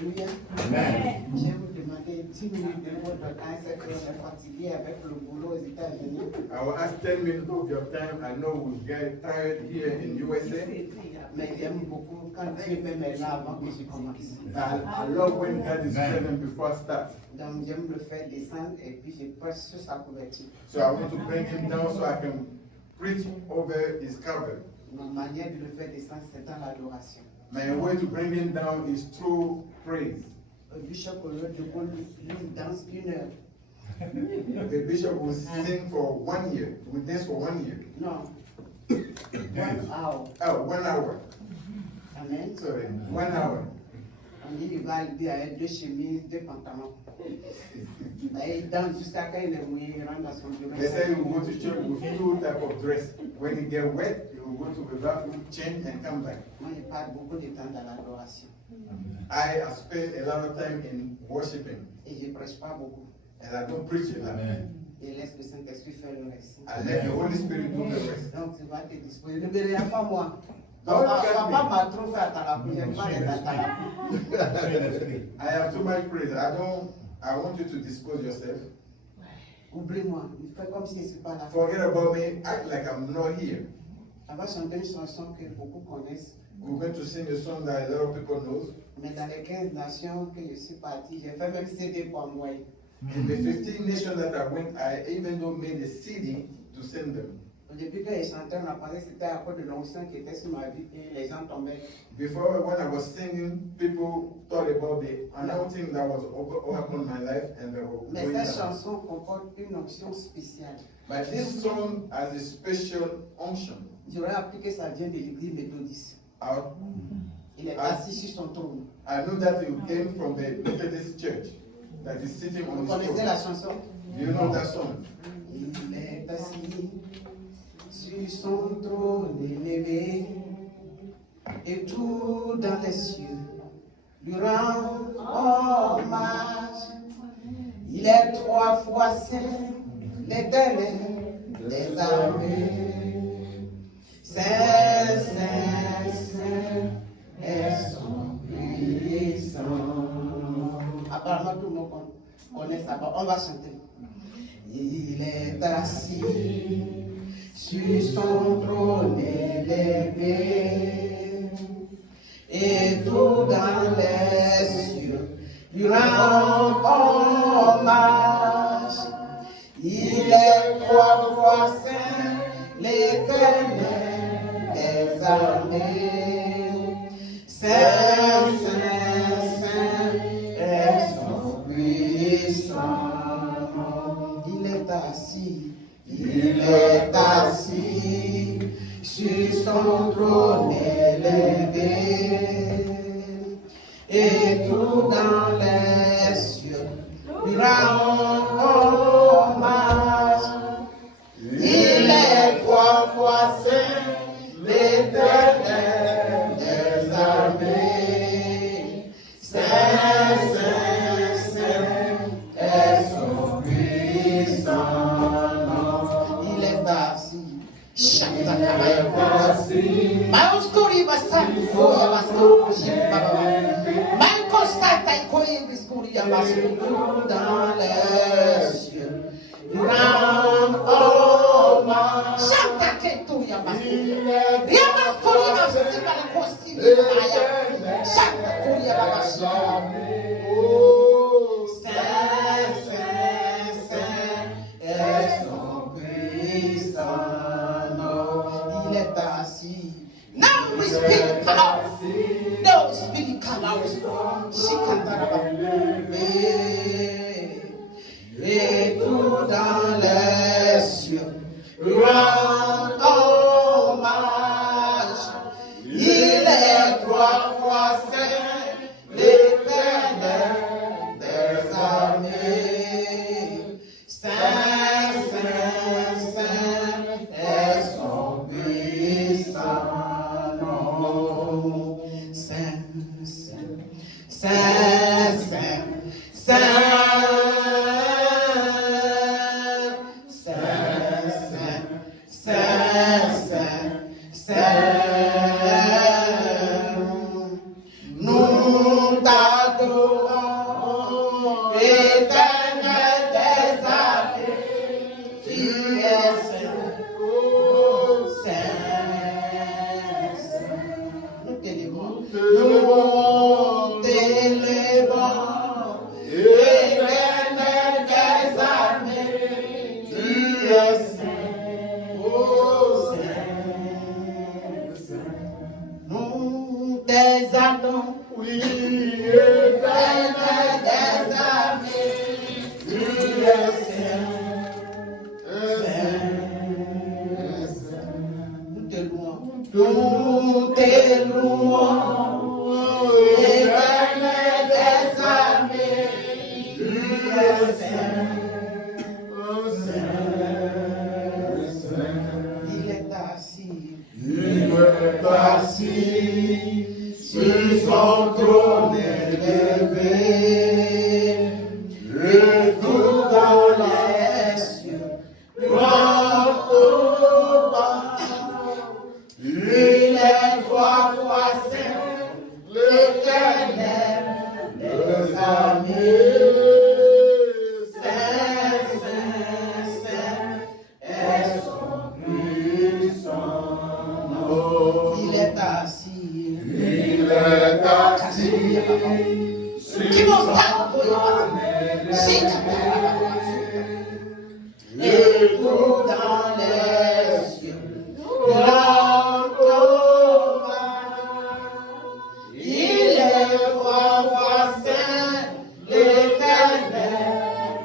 Alléluia. Amen. Je vais vous demander 10 minutes de votre temps, c'est qu'on est fatigué avec le boulot aux États-Unis. I will ask 10 minutes of your time. I know we get tired here in USA. Mais j'aime beaucoup quand Dieu met mes là avant que je commence. I love when God is present before I start. Donc j'aime le faire descendre et puis je prêche sur sa couverture. So I want to bring him down so I can preach over his cover. Ma manière de le faire descendre, c'est dans l'adoration. My way to bring him down is through praise. Le bishop au lieu de lui danse 1 heure. The bishop will sing for 1 year. We dance for 1 year. Non. 1 hour. Oh, 1 hour. Amen. Sorry, 1 hour. On dit il va lui avec 2 chemises, 2 pantalons. Et il danse jusqu'à quand il est mouillé, il rentre dans son bureau. They say you go to church with few type of dress. When you get wet, you will go to the bathroom, change, and come back. Moi, je passe beaucoup de temps dans l'adoration. I spend a lot of time in worshiping, Et je ne prêche pas beaucoup. and I don't preach a lot. Et laisse le Saint-Esprit faire le reste. I let the Holy Spirit do the rest. Donc tu vas te disposer. Ne me regarde pas moi. Don't Papa look at me. m'a trop fait à Tarapou. Je n'aime pas être à Tarapou. I have too much praise. I want you to dispose yourself. Oublie-moi. Il fait comme si je ne suis pas là. Forget about me. Act like I'm not here. On va chanter une chanson que beaucoup connaissent. We're going to sing a song that a lot of people know. Mais dans les 15 nations que je suis parti, j'ai fait même CD pour envoyer. In the 15 nations that I went, I even though made a CD to send them. Depuis que les chanteurs m'ont parlé, c'était à cause de l'onction qui était sur ma vie et les gens tombaient. Before, when I was singing, people thought about the anointing that was upon my life, and they were Mais going cette down. chanson comporte une onction spéciale. But this song has a special unction. J'aurais appris que ça vient de l'église méthodiste. Il est assis sur son trône. I know that it came from the Methodist church that is sitting on Vous his connaissez la throne. chanson? Do you know that song? Il est assis sur son trône élevé et tout dans les cieux lui rend hommage. Il est 3 fois saint, l'éternel des armées. Saint, Saint, Saint est son puissant. Apparemment, tout le monde connaît ça. On va chanter. Il est assis sur son trône élevé et tout dans les cieux lui rend hommage. Il est 3 fois saint, l'éternel des armées. Saint, Saint, Saint est son puissant. Il est assis sur son trône élevé et tout dans les cieux lui rend hommage. Il est 3 fois saint, l'éternel des armées. Saint, Saint, Saint est son puissant. Il est assis. Dans les cieux, nous rendons hommage. Saint, Saint, Saint est son puissant nom. Il est assis. Now we speak power. Now we speak power. Et tout dans les cieux rend hommage. Il est 3 fois saint, l'éternel des armées. Saint, Saint, Saint est son puissant nom. Saint, Saint, Saint, Saint, Saint. Nous t'adorons. t'adorons, éternel des armées, tu es saint, oh saint, nous t'élevons, nous t'élevons, éternel des armées, tu es saint, oh saint, nous t'exaltons, oui, éternel des armées, tu es saint, saint, nous te louons, éternel des armées, tu es saint, saint, il est assis sur son trône élevé, et tout dans les cieux, grand au bas, il est trois fois saint, l'éternel des armées. Saint, saint, saint est son puissant nom. Il est assis sur son trône élevé, et tout dans les cieux, grand au bas, il est trois fois saint, l'éternel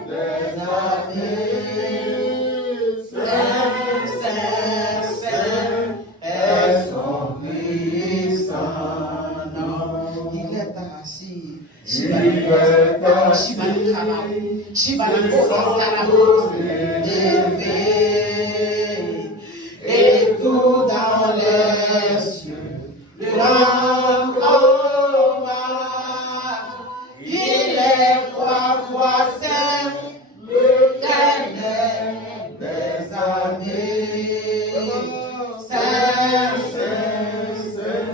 des armées. Saint, saint, saint est son puissant nom. Il est assis et tout dans les cieux, grand au bas, il est trois fois saint, l'éternel des armées. Saint, saint, saint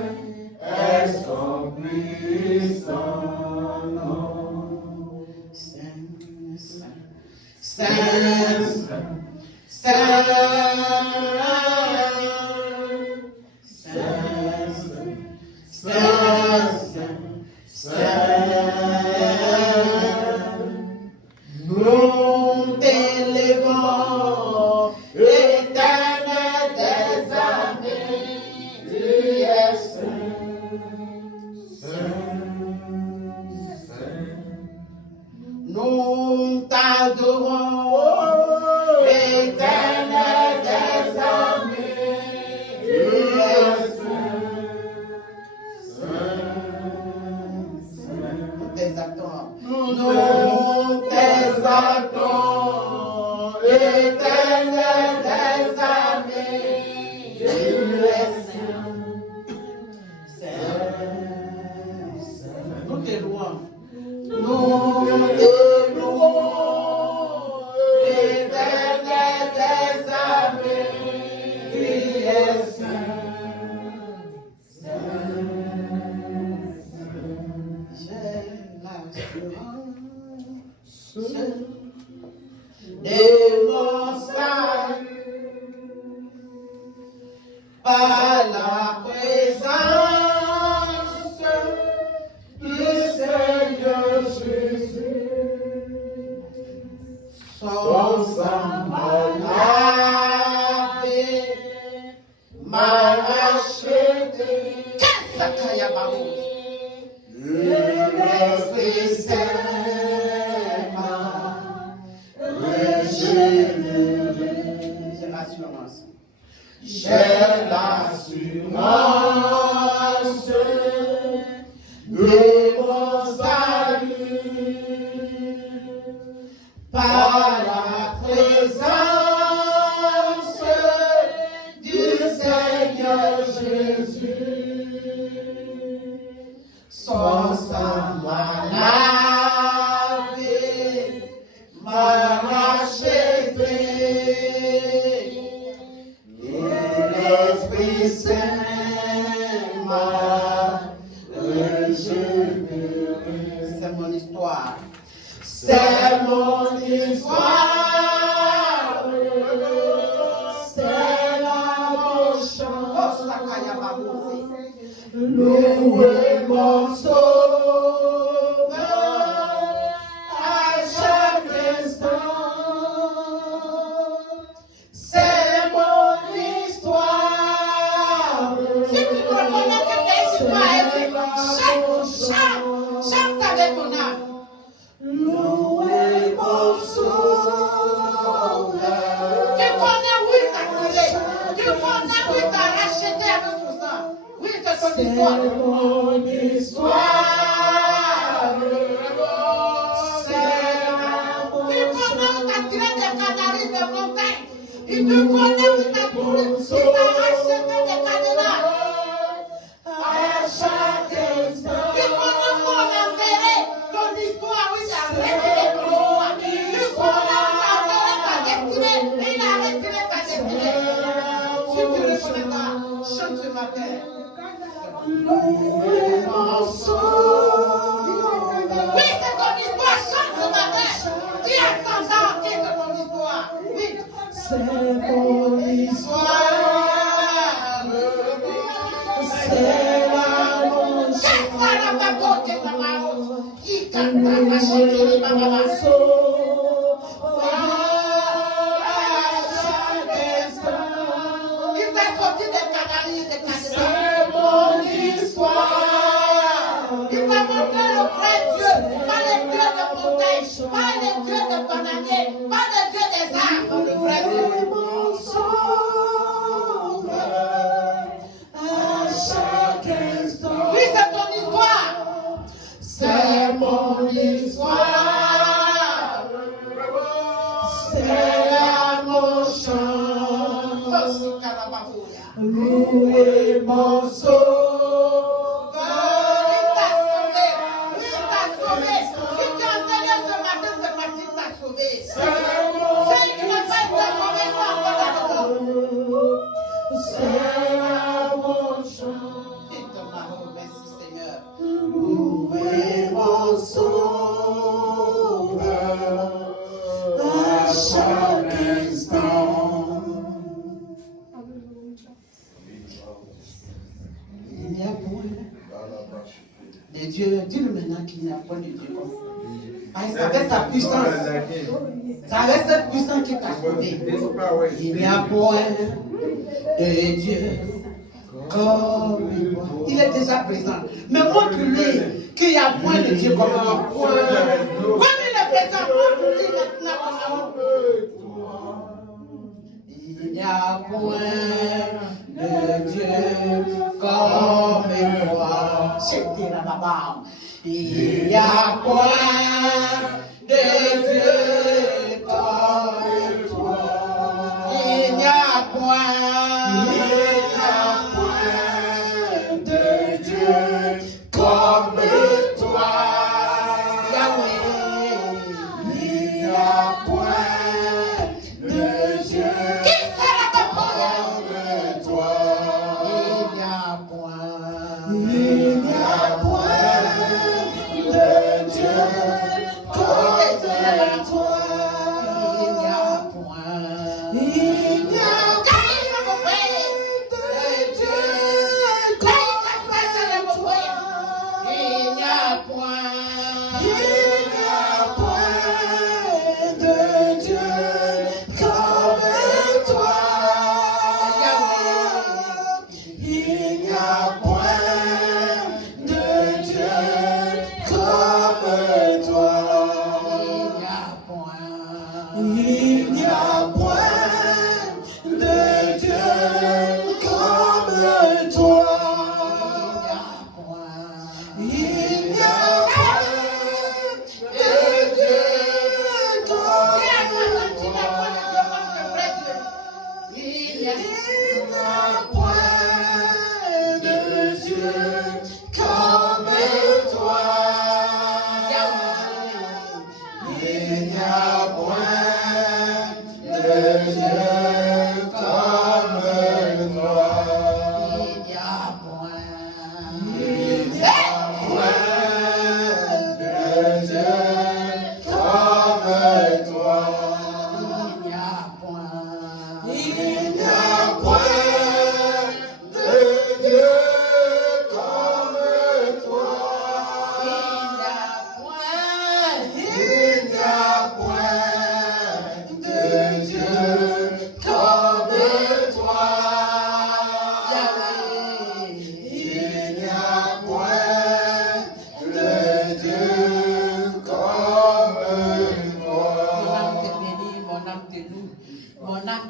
est son puissant nom. Saint, saint, saint, saint, saint, saint, saint, nous t'élevons, éternel des armées, tu es saint, saint, nous t'adorons, éternel des armées, tu es saint, nous t'exaltons, éternel des armées, tu es saint, saint, nous te louons, éternel des armées, tu es saint, j'ai l'assurance de mon salut par la présence du Seigneur Jésus. Son sang m'a lavé, m'a racheté. Qu'est-ce qu'il y a, Babou? L'Esprit Saint m'a régénéré. J'ai l'assurance. J'ai l'assurance de mon salut par la présence du Seigneur Jésus. Son sang m'a lavé, m'a racheté. L'Esprit Saint m'a régénéré. C'est mon histoire. C'est la mon chant. Oh, Sakaya Babose. Louez mon sauveur à chaque instant. C'est mon histoire. Si tu reconnais que tes histoires, chante avec ton âme. Louez mon sauveur. Tu connais où il t'a tiré. Tu connais où il t'a racheté avec son sang. Oui, c'est ton histoire. C'est mon histoire. Tu connais où t'as tiré des canaris de montagne. Tu connais où t'as couru. Il t'a racheté des cadenas. À chaque instant. Tu connais où on a enterré ton histoire. Oui, t'as retiré ton histoire. Tu connais où t'as enterré ta destinée. Il a retiré ta destinée. Si tu reconnais ça, chante ce matin. Louez mon sauveur. Oui, c'est ton histoire, chante ce matin. Dis à 100 ans que c'est ton histoire. Oui, c'est mon histoire. C'est la mon il t'a sorti des canaries, des cadenas. C'est mon histoire. Il t'a montré le vrai Dieu, pas le Dieu de montagne, pas le Dieu de bananier, pas le Dieu des arbres, le vrai Dieu. Mon sauveur, à chaque instant. Oui, c'est ton histoire. C'est mon histoire. C'est la mon chant. Louez mon sauveur. Il t'a sauvé. Il t'a sauvé. Si tu as enseigné ce matin, c'est parce qu'il t'a sauvé. Ceux qui ne pas été sauvés sont encore dans le monde. C'est la mon chant. Merci Seigneur. Louez mon sauveur à chaque instant. Il n'y a point de Dieu. Dis-le maintenant qu'il n'y a point de Dieu comme ça. Ah, ça reste sa puissance. Ça reste cette puissance qui t'a sauvé. Il n'y a point de Dieu comme moi. Il est déjà présent. Mais montre-lui qu'il n'y a point de Dieu comme lui. Comme il est présent, montre-lui maintenant comme il n'y a point de Dieu comme moi. C'était la baba. Il n'y a point de Dieu comme toi. Il n'y a point de Dieu comme toi. Yahweh, il n'y a point de Dieu. Qui sera comme toi? Il n'y a point de Dieu comme toi.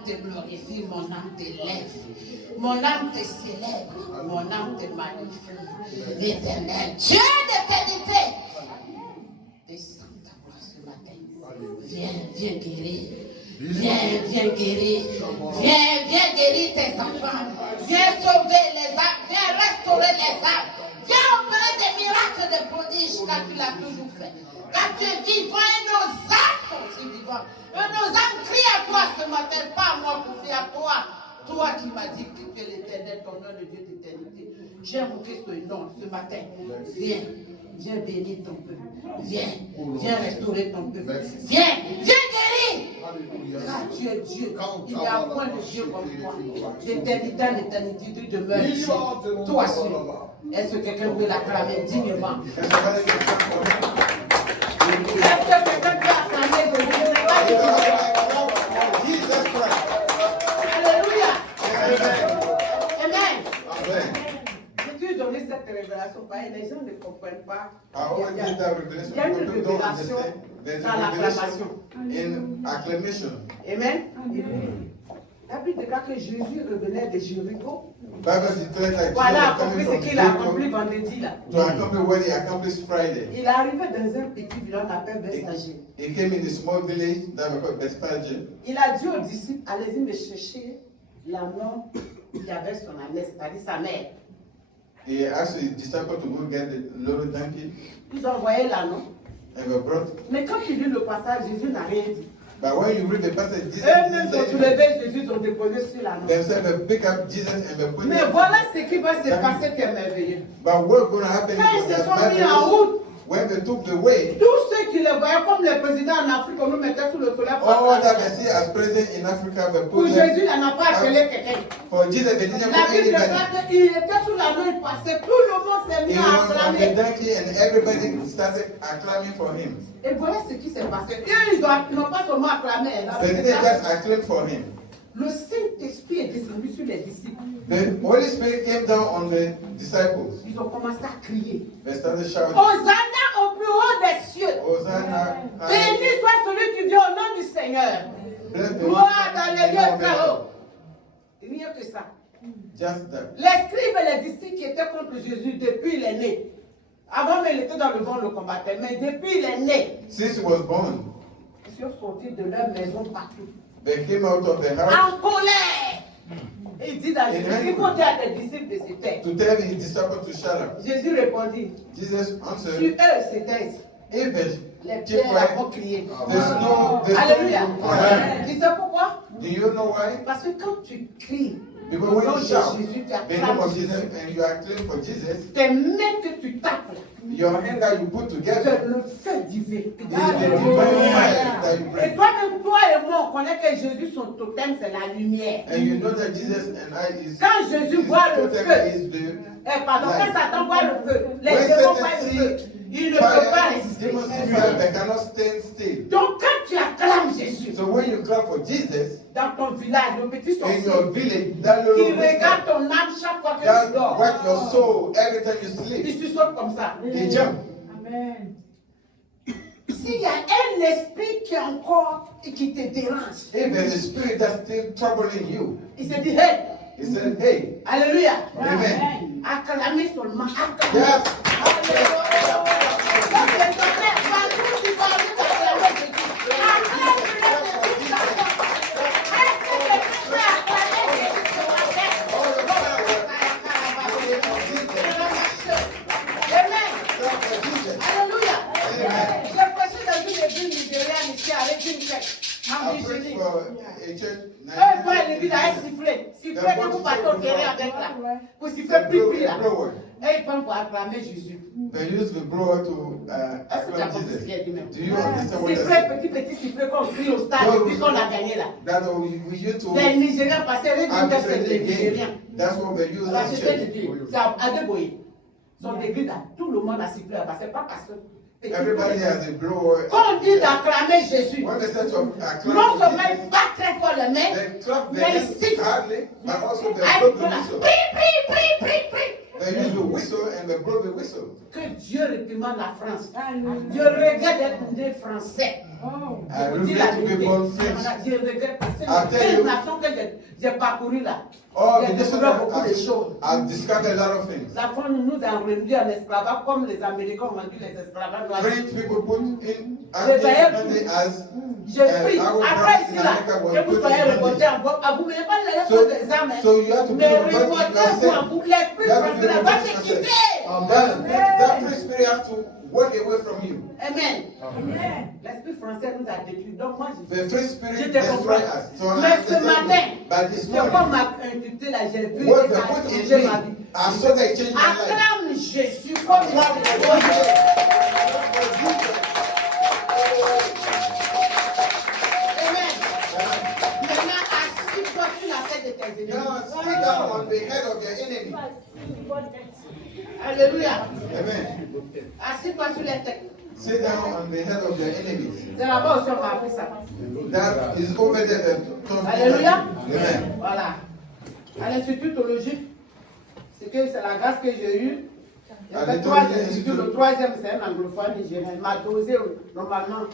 te glorifie, mon âme t'élève. Mon âme te célèbre, mon âme te magnifie. L'éternel, Dieu d'éternité, descends ta voix ce matin. Viens guérir. Viens guérir. Viens guérir tes enfants. Viens sauver les âmes. Viens restaurer les âmes. Viens opérer des miracles, des prodiges, car tu l'as toujours fait. Car tu es vivant et nos âmes sont aussi vivantes. Et nos âmes crient à toi ce matin, pas à moi pour faire à toi. Toi qui m'as dit que tu es l'éternel, ton nom de Dieu d'éternité. J'ai invoqué ce nom ce matin. Viens bénir ton peuple. Viens restaurer ton peuple. Viens guérir. Car tu es Dieu. Il n'y a point de Dieu comme toi. D'éternité en éternité, tu demeures Dieu. Toi seul. Est-ce que quelqu'un peut l'acclamer dignement? Est-ce que quelqu'un peut acclamer dignement? Alléluia. Amen. Si tu donnes cette révélation, les gens ne comprennent pas. Il y a une révélation dans l'acclamation. Amen. La Bible déclare que Jésus revenait de Jéricho. Voilà, accompli ce qu'il a accompli vendredi là. Il est arrivé dans un petit village appelé Bethsagie. Il a dit aux disciples, allez-y me chercher l'agneau qui avait son âne, c'est-à-dire sa mère. He asked his disciples to go get the loaded donkey. Ils ont envoyé l'anneau. And were brought. Mais quand tu lis le passage, Jésus n'a rien dit. But when you read the passage, Jesus eux-mêmes sont soulevés, Jésus ont déposé sur l'anneau. themselves pick up Jesus and were put. Mais voilà ce qui va se passer qui est merveilleux. But what's going to happen? Quand ils se sont mis en route, when they took the way, tous ceux qui les voyaient comme les présidents en Afrique, on nous mettait sous le soleil. All that they see as present in Africa were pour put. Jésus, il n'a pas appelé quelqu'un. For Jesus, they didn't La put Bible anybody. déclare qu'il était sous l'anneau, il passait, tout le monde s'est mis He à was on the acclamer. donkey and everybody started acclaiming for him. Et voilà ce qui s'est passé. Ils n'ont pas seulement acclamé. They didn't just acclaim for him. Le Saint-Esprit est descendu sur les disciples. The Holy Spirit came down on the disciples. Ils ont commencé à crier. They started shouting, Hosanna au plus haut des cieux. Hosanna. Béni soit celui qui vient au nom du Seigneur. Gloire dans les lieux très hauts. Rien que ça. Just that. Les scribes et les disciples qui étaient contre Jésus depuis il est né. Avant, mais il était dans le vent, le combattait. Mais depuis il est né. Since he was born, Ils sont sortis de leur maison partout. they came out of the house En colère. Et il dit dans Jésus, il faut dire à tes disciples de se taire. to tell his disciples to shut up. Jésus répondit, Jesus sur answered, eux se taisent. if they Les keep pierres quiet, vont crier. the Alléluia. stone will cry. Tu sais pourquoi? Do you know why? Parce que quand tu cries, Because au when nom you de shout Jésus, tu the name acclames of Jesus Jésus. and you acclaim for Jesus, Tes mains que tu tapes, your hand that you put c'est together le feu divin. is the divine fire that you Et bring. toi-même, toi et moi, on connaît que Jésus, son totem, c'est la lumière. And you know that Jesus and I is Quand Jésus voit le totem feu, is the pardon, light. quand Satan voit le feu, les When démons Satan voient le see feu, il ne peut pas fire, résister. demons see fire, they cannot stand still. Donc quand tu acclames Jésus, So when you clap for Jesus, dans ton village, le petit in sorcier, your village, that qui little regarde ton âme chaque fois que that tu dors, wet your soul every time you sleep, il se saute comme ça. they jump. Amen. S'il y a un esprit qui est encore et qui te dérange, If there's a spirit that's still troubling you, il se dit, hey, he said, hey, alléluia, amen. acclamez seulement, acclamez. Yes. I prayed for a church. Et pour acclamer Jésus. They use the blower to Est-ce que tu as acclaim compris ce qu'il a dit même? Jesus. Do you understand what I Sifflet, said? petit sifflet qu'on crie au stade depuis qu'on a gagné là. That's what we used to Les Nigériens passaient, les arbitrate c'est les the Nigériens. game. That's what they use Alors, in c'était church. l'église. C'est à Adeboye. Son église là, tout le monde a sifflé là-bas. C'est pas parce que. Everybody has a blower. Quand on dit d'acclamer Jésus, When they say to acclaim non seulement Jesus, ils battent très fort les mains, they clap their mais ils hands sifflent. hardly, but also they Avec blow the la whistle. pri. They use the whistle and they blow the whistle. Que Dieu réprimande la France. Alléluia. Je regrette d'être né français. I Je vous dis la regret to be vérité. born French. Je regrette parce que I'll les tell 15 you. nations que j'ai parcourues là, All j'ai the nations découvert beaucoup de choses. I've discovered a lot of things. La France nous a rendus en esclavage comme les Américains ont rendu les esclavages. French people put in Les voyais as J'ai pris. our Après brothers ici in là, America were que vous put soyez in révoltés bondage. en bois. Vous ne pouvez pas les So- faire des armes. so you have to be Mais revolted révoltez-vous yourself. en vous. L'esprit You have to be français là va revolted te yourself. quitter. That free spirit has to walk away from you. Amen. L'esprit français nous a détruits. Donc moi je The free Je spirit te destroy comprends. us. So I Mais ce understand matin, you. But this c'est comme morning, m'a inculté là, j'ai vu what et they ça a put in changé ma me, vie. I saw that change my life. Acclame Jésus comme il a Amen. Maintenant, assis-toi sur la tête de tes ennemis. Now sit down on the head of your enemy. Alléluia. Amen. Assis-toi sur les têtes. Sit down on the head of your enemies. C'est là-bas aussi on m'a appris ça. That is over there. Alléluia. Amen. Voilà. À l'Institut théologique, c'est que c'est la grâce que j'ai eue. J'ai À fait l'Institut- 3 instituts, le 3e c'est un anglophone nigérien. Il m'a dosé normalement.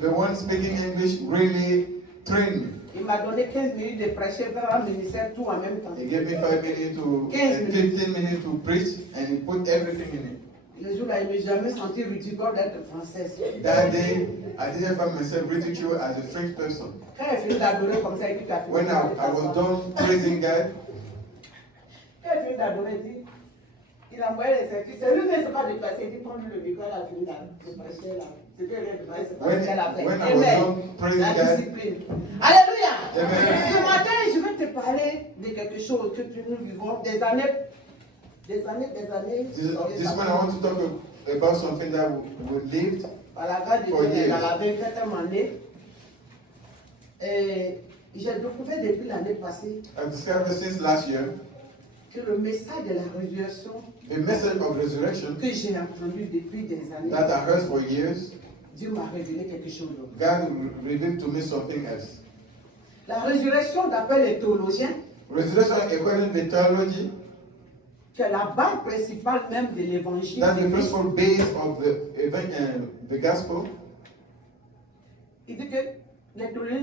The one speaking English really trained me. Il m'a donné 15 minutes de prêcher, faire un ministère, tout en même temps. He gave me 5 minutes to 15 minutes to preach, and he put everything in it. Le jour-là, il ne m'a jamais senti ridicule d'être française. That day, I didn't find myself ridiculed as a French person. Quand il finit d'adorer comme ça, il dit When I was done praising God, Quand il finit d'adorer, il a envoyé les services. C'est lui, mais ce n'est pas déplacé. Il dit prends-lui le micro, il a fini de prêcher là. Ce que j'ai demandé, c'est pas ce qu'elle a fait. when I was done praising La God, discipline. Alléluia. Amen. Ce matin, je vais te parler de quelque chose que nous vivons des années. this morning I want to talk about something that we lived. Par la grâce de For Dieu, years. dans la 27e année. Et j'ai découvert depuis l'année passée I've discovered since last year que le message de la résurrection a message of resurrection que j'ai entendu depuis des années, that I heard for years. Dieu m'a révélé quelque chose d'autre. God revealed to me something else. La résurrection, d'après les théologiens, Resurrection, according to theology, c'est la base principale même de l'évangile. that's de the Christ. principal base of the gospel. Il dit que les théologiens,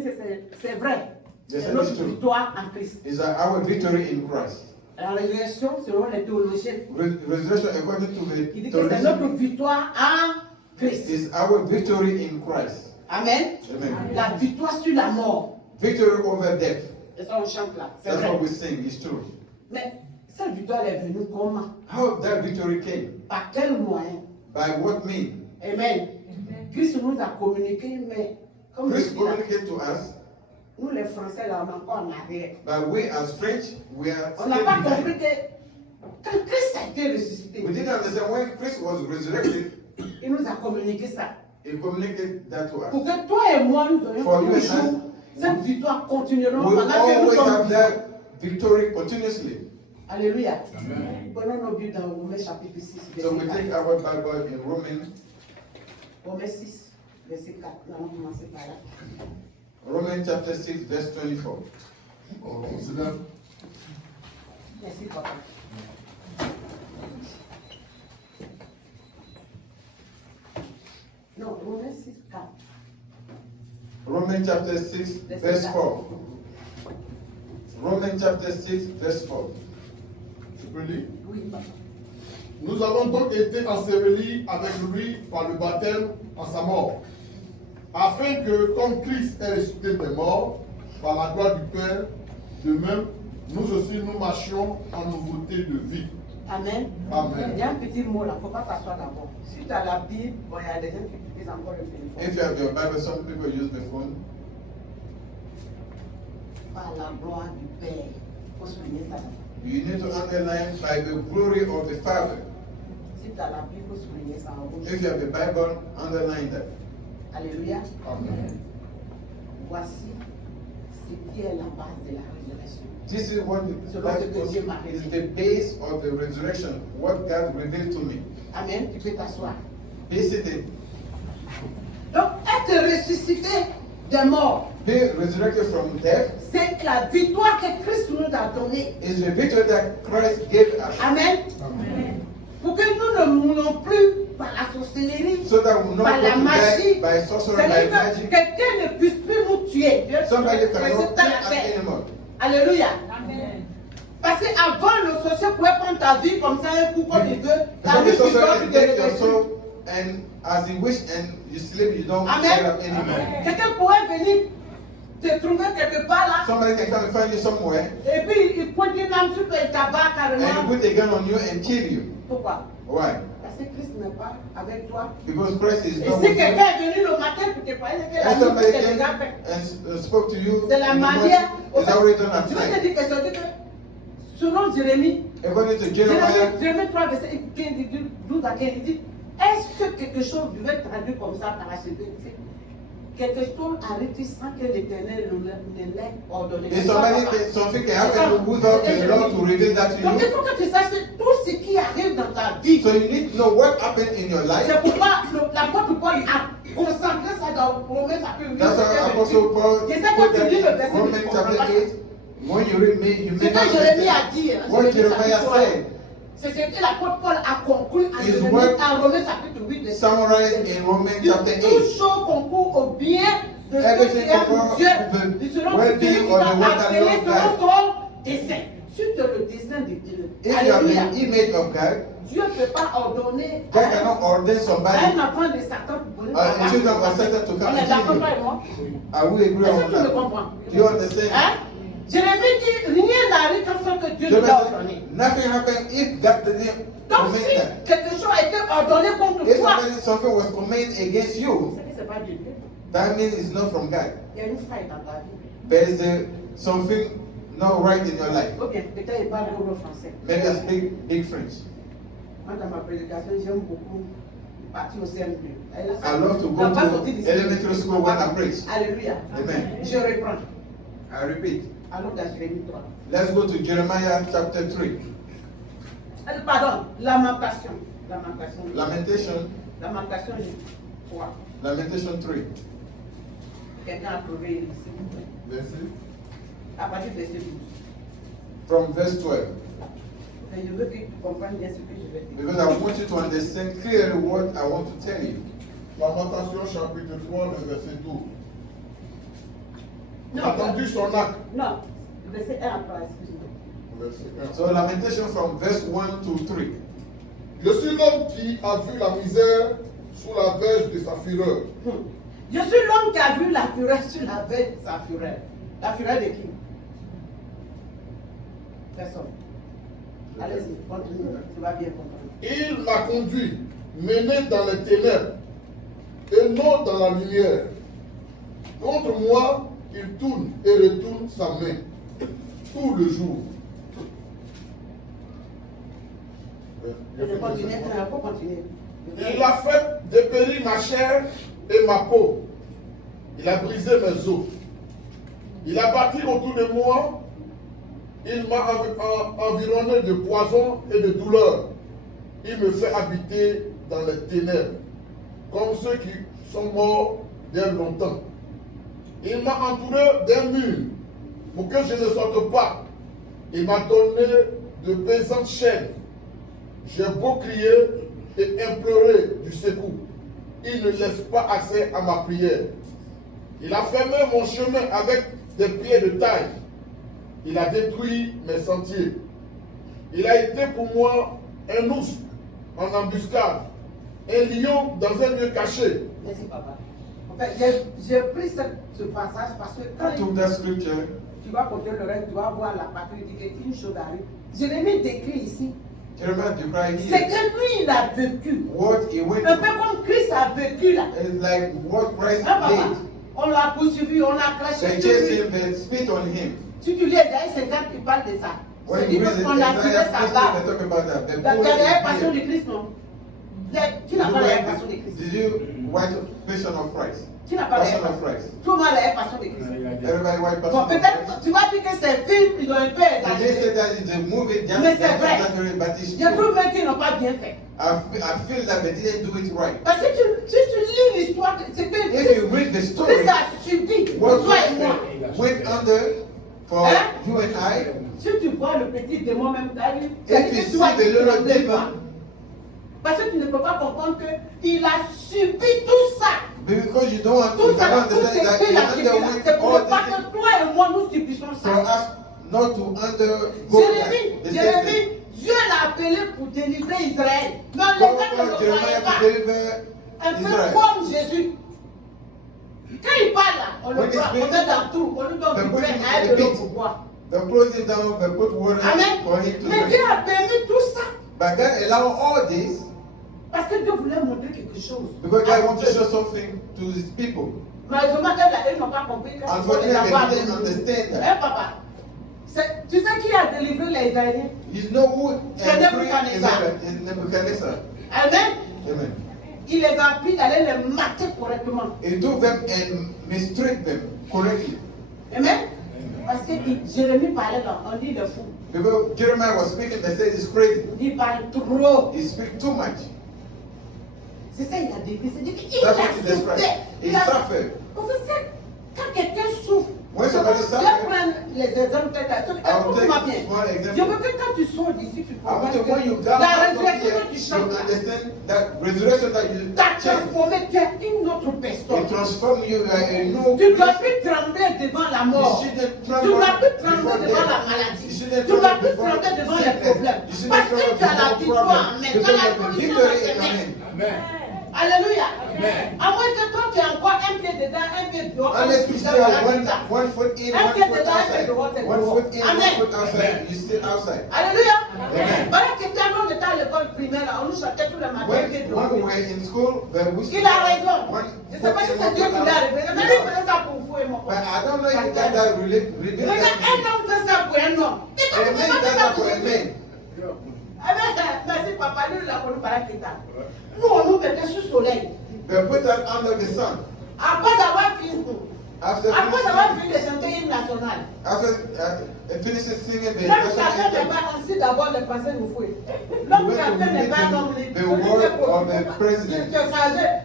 c'est vrai. Yes, C'est it notre is true. victoire en Christ. Is our victory in Christ. La résurrection, selon les théologiens, Resurrection, according to il dit the que c'est notre theology, victoire en Christ. is our victory in Christ. Amen. Amen. La victoire sur la mort. Victory over death. C'est ça on chante là. C'est That's vrai. what we sing. It's true. Mais cette victoire est venue comment? How that victory came? Par quel moyen? By what means? Amen. Christ nous a communiqué, mais comme je Christ dis là, communicated to us, nous les Français là, on est encore en arrière. but we as French, we are On still n'a pas compris behind. que quand Christ a été ressuscité, We didn't understand when Christ was resurrected, il nous a communiqué ça. he communicated that to Pour us. que toi et moi, nous ayons For you and toujours cette victoire continuellement We pendant que nous always sommes have vivants. that victory continuously. Alléluia. Prenons nos Bibles dans Romains chapitre 6, So we verset 4. take our Bible in Romans, Romains 6, verset 4. Nous allons commencer par là. Romans chapter 6, verse 24. Merci, papa. Non, Romains 6, 4. Romans chapter 6, verse 4. Romans chapter 6, verse 4. Je peux lire. Oui, papa. Nous avons donc été ensevelis avec lui par le baptême en sa mort, afin que, comme Christ est ressuscité des morts, par la gloire du Père, de même, nous aussi nous marchions en nouveauté de vie. Amen. Amen. Il y a un petit mot là, il ne faut pas t'asseoir d'abord. Si tu as la Bible, bon, il y a des gens qui utilisent encore le téléphone. If you have your Bible, some people use the phone. Par la gloire du Père. Il faut souligner ça. You need to underline by the glory of the Father. Si tu as la Bible, il faut souligner ça en rouge. If you have the Bible, underline that. Alléluia. Amen. Voici ce qui est la base de la résurrection. This is what So that that's the was, Dieu m'a is révélé. the base of the resurrection, what God revealed to me. Amen. Tu peux t'asseoir. Be seated. Donc, être ressuscité des morts, Be resurrected from death c'est la victoire que Christ nous a donnée. is the victory that Christ gave us. Amen. Amen. Pour que nous ne mourons plus par la sorcellerie, so that we will not par la go to magie. die by sorcery, by C'est-à-dire que magic. quelqu'un ne puisse plus nous tuer. Dieu Somebody peut cannot rester kill dans la us paix. anymore. Alléluia. Parce qu'avant, le sorcier pouvait prendre ta vie comme ça, un coup comme il veut. La Because vie the qui sorcerer dort, can tu te take your réveilles. soul, and as he wish, and you sleep, you don't Amen. get up anymore. Quelqu'un pourrait venir te trouver quelque part là. Somebody can come and find you somewhere, Et puis il pointe une arme sur toi et tabac and he carrément. put a gun on you and kill you. Pourquoi? Why? Parce que Christ n'est pas avec toi. Because Christ is Et not si with you. quelqu'un est venu le matin pour te parler que la And nuit somebody que les came gars fait. and spoke to you. C'est la in the morning, manière. it's already done at Je vais te night. dire quelque chose. Dis que selon Jérémie, According to Jeremiah, Jérémie 3, verset 12 à 15, il dit est-ce que quelque chose, je vais traduire comme ça par achever, quelque chose arrive sans que l'Éternel ne l'ait ordonné. if something can happen without the Lord to reveal that to Donc il you. faut que tu saches tout ce qui arrive dans ta vie. So you need to know what happened in your life. C'est pourquoi l'apôtre Paul a concentré ça dans Romains chapitre 8. That's why Apostle Paul Je sais que put tu that lis le in verset, Romans tu comprends chapter pas. 8. When you read me, you C'est may ce que not Jérémie a understand dit. what Jérémie Jeremiah chapitre 3. said. C'est ce que l'apôtre Paul a conclu en His Jérémie, word en Romains chapitre 8. verset summarized in Romans chapter Tout 8. chose concourt au bien de ceux Everything qui aiment concours Dieu, to the selon well-being celui qui of the sont one that appelés love selon God. son dessein. Suite le dessein de Dieu. If you have Alléluia. the image of God, Dieu ne peut pas ordonner God cannot ordain à somebody, un enfant de Satan pour venir a children of Satan to On come est and d'accord, kill toi et you. moi? I will agree Est-ce on que tu me that. comprends? Do you understand? Hein? Jérémie dit rien n'arrive comme ça que Dieu Jeremiah nous a said, ordonné. nothing happened if God didn't Donc command si that. quelque chose a été ordonné contre If toi, something was commanded against you, c'est que c'est pas de Dieu. that means it's not from God. Il y a une faille dans ta vie. There is something not right in your life. Ok, peut-être il parle gros français. Maybe I speak big French. Moi, dans ma prédication, j'aime beaucoup partir au CM2. I love to go to elementary school when I preach. Alléluia. Amen. Je reprends. I repeat. Allons dans Jérémie 3. Let's go to Jeremiah chapter 3. Pardon, lamentation. Lamentation. Lamentation, Lamentation 3. Lamentation 3. Quelqu'un a trouvé s'il vous plaît. Merci. À partir de verset 12. From verse 12. Mais je veux que tu comprennes bien ce que je vais dire. Because I want you to understand clearly what I want to tell you. Lamentation chapitre 3, le verset 12. Non, Attendu son acte. non, verset 1 à 3, excuse-moi. Verset 1. So Lamentation from verse 1 to 3. Je suis l'homme qui a vu la misère sous la verge de sa fureur. Je suis l'homme qui a vu la fureur sur la veille de sa fureur. La fureur de qui? Personne. Allez-y, continue, tu vas bien comprendre. Il m'a conduit, mené dans les ténèbres, et non dans la lumière. Contre moi, il tourne et retourne sa main, tout le jour. Je vais continuer, tu peux continuer. Il a fait dépérir ma chair et ma peau. Il a brisé mes os. Il a bâti autour de moi. Il m'a environné de poison et de douleur. Il me fait habiter dans les ténèbres, comme ceux qui sont morts dès longtemps. Il m'a entouré d'un mur pour que je ne sorte pas. Il m'a donné de pesantes chaînes. J'ai beau crier et implorer du secours. Il ne laisse pas accès à ma prière. Il a fermé mon chemin avec des pieds de taille. Il a détruit mes sentiers. Il a été pour moi un ours en embuscade, un lion dans un lieu caché. Merci, papa. En fait, j'ai pris ce passage parce que quand I took that scripture. tu vas compter le reste, tu vas voir la partie qui dit qu'une chose arrive. Jérémie décrit ici. Jeremiah described C'est here que lui, il a vécu. what he went Un peu through. comme Christ a vécu là. It's like what Christ Hein, papa? did. On l'a poursuivi, on a craché They sur chased lui. him, they spit on him. Si tu lis Isaïe 50, il parle de ça. When C'est you dit read qu'on a tiré Isaiah sa 50, barbe. they talk about that. They Dans pulled la his dernière passion beard. du Christ, non? Qui n'a pas la dernière passion du Christ? Did you watch Passion of Christ? Qui n'a pas la Passion dernière of passion? Christ. Tout le monde a la dernière passion du Christ. Everybody watch Passion Bon, of peut-être Christ. tu vas dire que c'est film, ils ont un peu They say exagéré. that it's a movie just Mais c'est vrai. exaggerated, but it's Je true. trouve même qu'ils n'ont pas bien fait. I feel that they didn't do it right. Parce que si tu lis l'histoire, c'est que If you read the story, Christ a subi pour what toi et moi. went under for Hein? you and I, Si tu vois le petit démon même d'ailleurs, if you see the little demon, Parce que tu ne peux pas comprendre qu'il a subi tout ça. Because you don't Tout ça, understand tout ce that qu'il you a subi là, underwent c'est pour all ne pas this que toi et moi nous subissions for ça. us not to undergo the same thing. Jérémie, Dieu l'a appelé pour délivrer Israël. Mais les God gens ne called le Jeremiah croyaient to pas. deliver Un peu Israel. comme Jésus. Quand il parle là, on le When he prend, on speaks, met dans tout, on lui donne they du put pain him à in elle the de l'eau pit. pour boire. They close it down, they put water Amen. for him to Mais Dieu drink. a permis tout ça But God allowed all this parce que Dieu voulait montrer quelque chose. because God wants to show something to his people. Malheureusement, elles n'ont pas compris que Unfortunately, they didn't understand that. Eh papa, tu sais qui a délivré les Israéliens? You know who C'est free Nebuchadnezzar. Israel is Nebuchadnezzar. Amen. Amen. Il les a pris d'aller les mater correctement. He took them and mistreated them correctly. Amen. Parce que Jérémie parlait dans, on dit le fou. Because Jeremiah was speaking, they said he's crazy. Il parle trop. He speaks too much. C'est ça, il a décrit. C'est-à-dire qu'il That's a what he described. souffert. He suffered. Vous savez, quand quelqu'un souffre, When somebody je suffers, vais prendre les exemples peut-être. I will take Écoute-moi bien. one Je example. veux que quand tu sors d'ici, tu I want comprends to when you que come la out of résurrection here, que tu you chantes, understand that resurrection that you t'as change. transformé, tu es une autre personne. It transforms you like a new Tu ne dois person. plus trembler devant la You mort. shouldn't Tu ne dois plus tremble trembler before devant la death. maladie. You shouldn't Tu ne dois plus tremble before trembler devant les sickness. problèmes. You shouldn't Parce que tremble tu as la before victoire en problems. main. Tu Because as la of the solution victory dans tes in your mains. hand. Alléluia. À moins que toi tu as encore un pied dedans, un pied dehors. Unless you still have one foot in, one foot outside. One foot in, one foot outside. You still outside. Alléluia. Amen. Voilà que quand on était à l'école primaire, là, on nous chantait tous les matins. un pied dehors. When we were in school, we Il a raison. one Je ne sais pas si foot c'est in, Dieu one qui foot l'a outside. révélé. Mais lui faisait ça pour vous et moi. But I don't know if he got that really Regarde, un homme fait ça pour un homme. Et toi, A tu ne man peux pas does faire ça that pour for a un man. Amen. Merci papa, lui il a connu par la Kéta. Nous on nous mettait sous le soleil. They put that under the sun. Après avoir fini, After fini de chanter l'hymne national. finishing singing the L'homme qui a national fait n'est anthem, pas ainsi d'abord de penser nous fouer. L'homme qui a fait n'est pas un homme libre. the word of the president.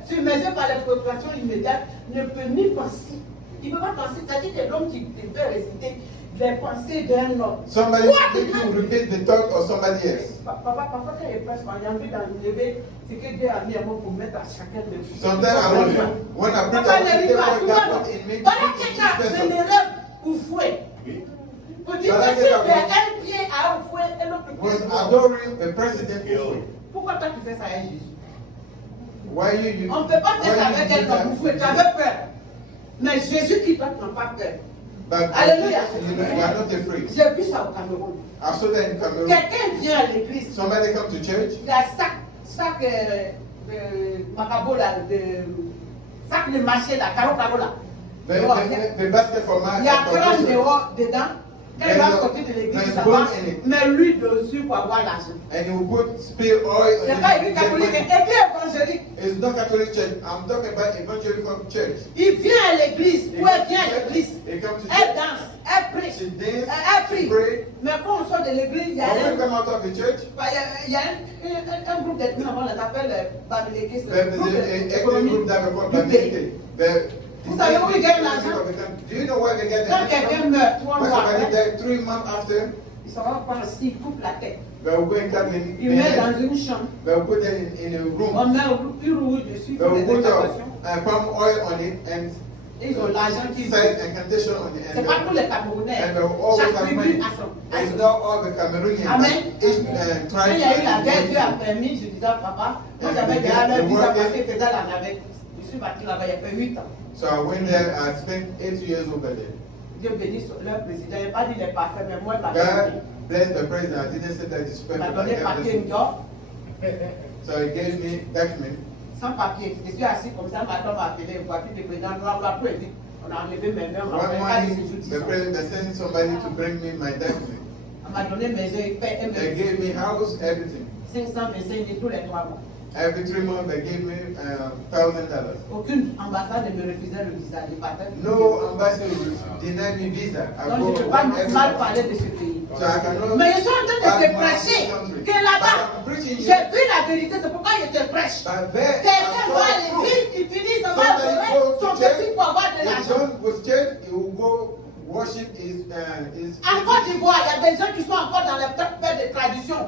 Submergé par les préoccupations immédiates, ne peut ni penser. Il ne peut pas penser, c'est-à-dire que l'homme qui devait réciter les pensées d'un homme. Somebody Quoi make you repeat the thought of somebody else. Papa, parfois quand il presse, j'ai envie d'enlever ce que Dieu a mis à moi pour mettre à chacun de vous. Sometimes I wonder, when I preach, Papa I want to n'arrive take pas, what tu God vois. put in me to Voilà teach quelqu'un each person. vénérable ou fouet. Pour dire Voilà que si tu quelqu'un- as un pied à fouet et l'autre pied Was à adoring the president. pourquoi toi tu fais ça à Jésus? Why you On ne peut pas faire ça why avec you do un homme that? fouet, tu avais peur. Mais Jésus qui toi tu n'as pas peur. But Alléluia. you know, you are not afraid. J'ai vu ça au Cameroun. I saw that in Cameroon. Quelqu'un vient à l'église, Somebody come to church. il a sac macabo là, sac de marché là, caro là. The basket for my Il y a crâne dehors, dedans. Quand il va sortir de l'église, ça va. Mais lui dessus pour avoir l'argent. and you put spill oil on C'est pas église it. catholique, église évangélique. It's not Catholic church. I'm talking about evangelical church. Il vient à l'église, ou elle vient à l'église. They come to Elle church. danse, elle prie, She dance, elle she prie. pray. Mais quand on sort de l'église, il y a But when you un, come out of the church, il y a un groupe d'ethnies, on les appelle Bamileke, c'est there's le groupe an ethnic d'économie group that we call du pays. Bamileke. Vous savez où ils gagnent l'argent? Do you know where they get Quand the quelqu'un meurt 3 When mois somebody après, died 3 months after, ils s'en vont prendre ici, ils coupent la tête. they'll go and come in. Ils mettent dans une chambre. They'll put that in a room. On met une roue dessus, pour les They'll put incantations. palm oil on it and Et ils ont l'argent qui set incantation on it. c'est pas tous les Camerounais. And they'll always Chaque have tribu money. a son. It's not all the Cameroonians. Amen. Each Quand il y a eu la guerre, Dieu a tribe. permis, je disais à papa, moi And j'avais the déjà leur the visa work parce is- qu'ils faisaient la navette. Je suis parti là-bas, il y a fait 8 ans. So I went there. I spent 8 years over there. Dieu bénisse leur président. Il n'a pas dit les parfaits, mais moi, God bless the president. I didn't say that it's il m'a perfect. donné but God papier, bless une him. job, So he gave me document. sans papier. Je suis assis comme ça, madame m'a appelé, une voiture de président, on va tout vite. On a enlevé mes mains, on a One enlevé pas de morning, séjour 10 the ans. president sent somebody to bring me my document. On m'a donné mes yeux, paix et They mes gave me house, everything. 525 000 tous les 3 mois. Every 3 months, they gave me $1,000. Aucune ambassade ne me refusait le visa, les patentes. No ambassador will deny me visa. I Donc go je ne peux pas mal everywhere. parler de ce pays. So I cannot. Mais je suis en train de te bad mouth prêcher this country. que là-bas, But I'm preaching j'ai here. vu la vérité, c'est pourquoi je te prêche. But there, Quelqu'un I va à saw the truth. l'église, il finit, ça va Somebody adorer goes son to church. petit pour avoir de If l'argent. John was church, he will go worship his. En Côte d'Ivoire, il y a des gens qui sont encore dans les petites de tradition.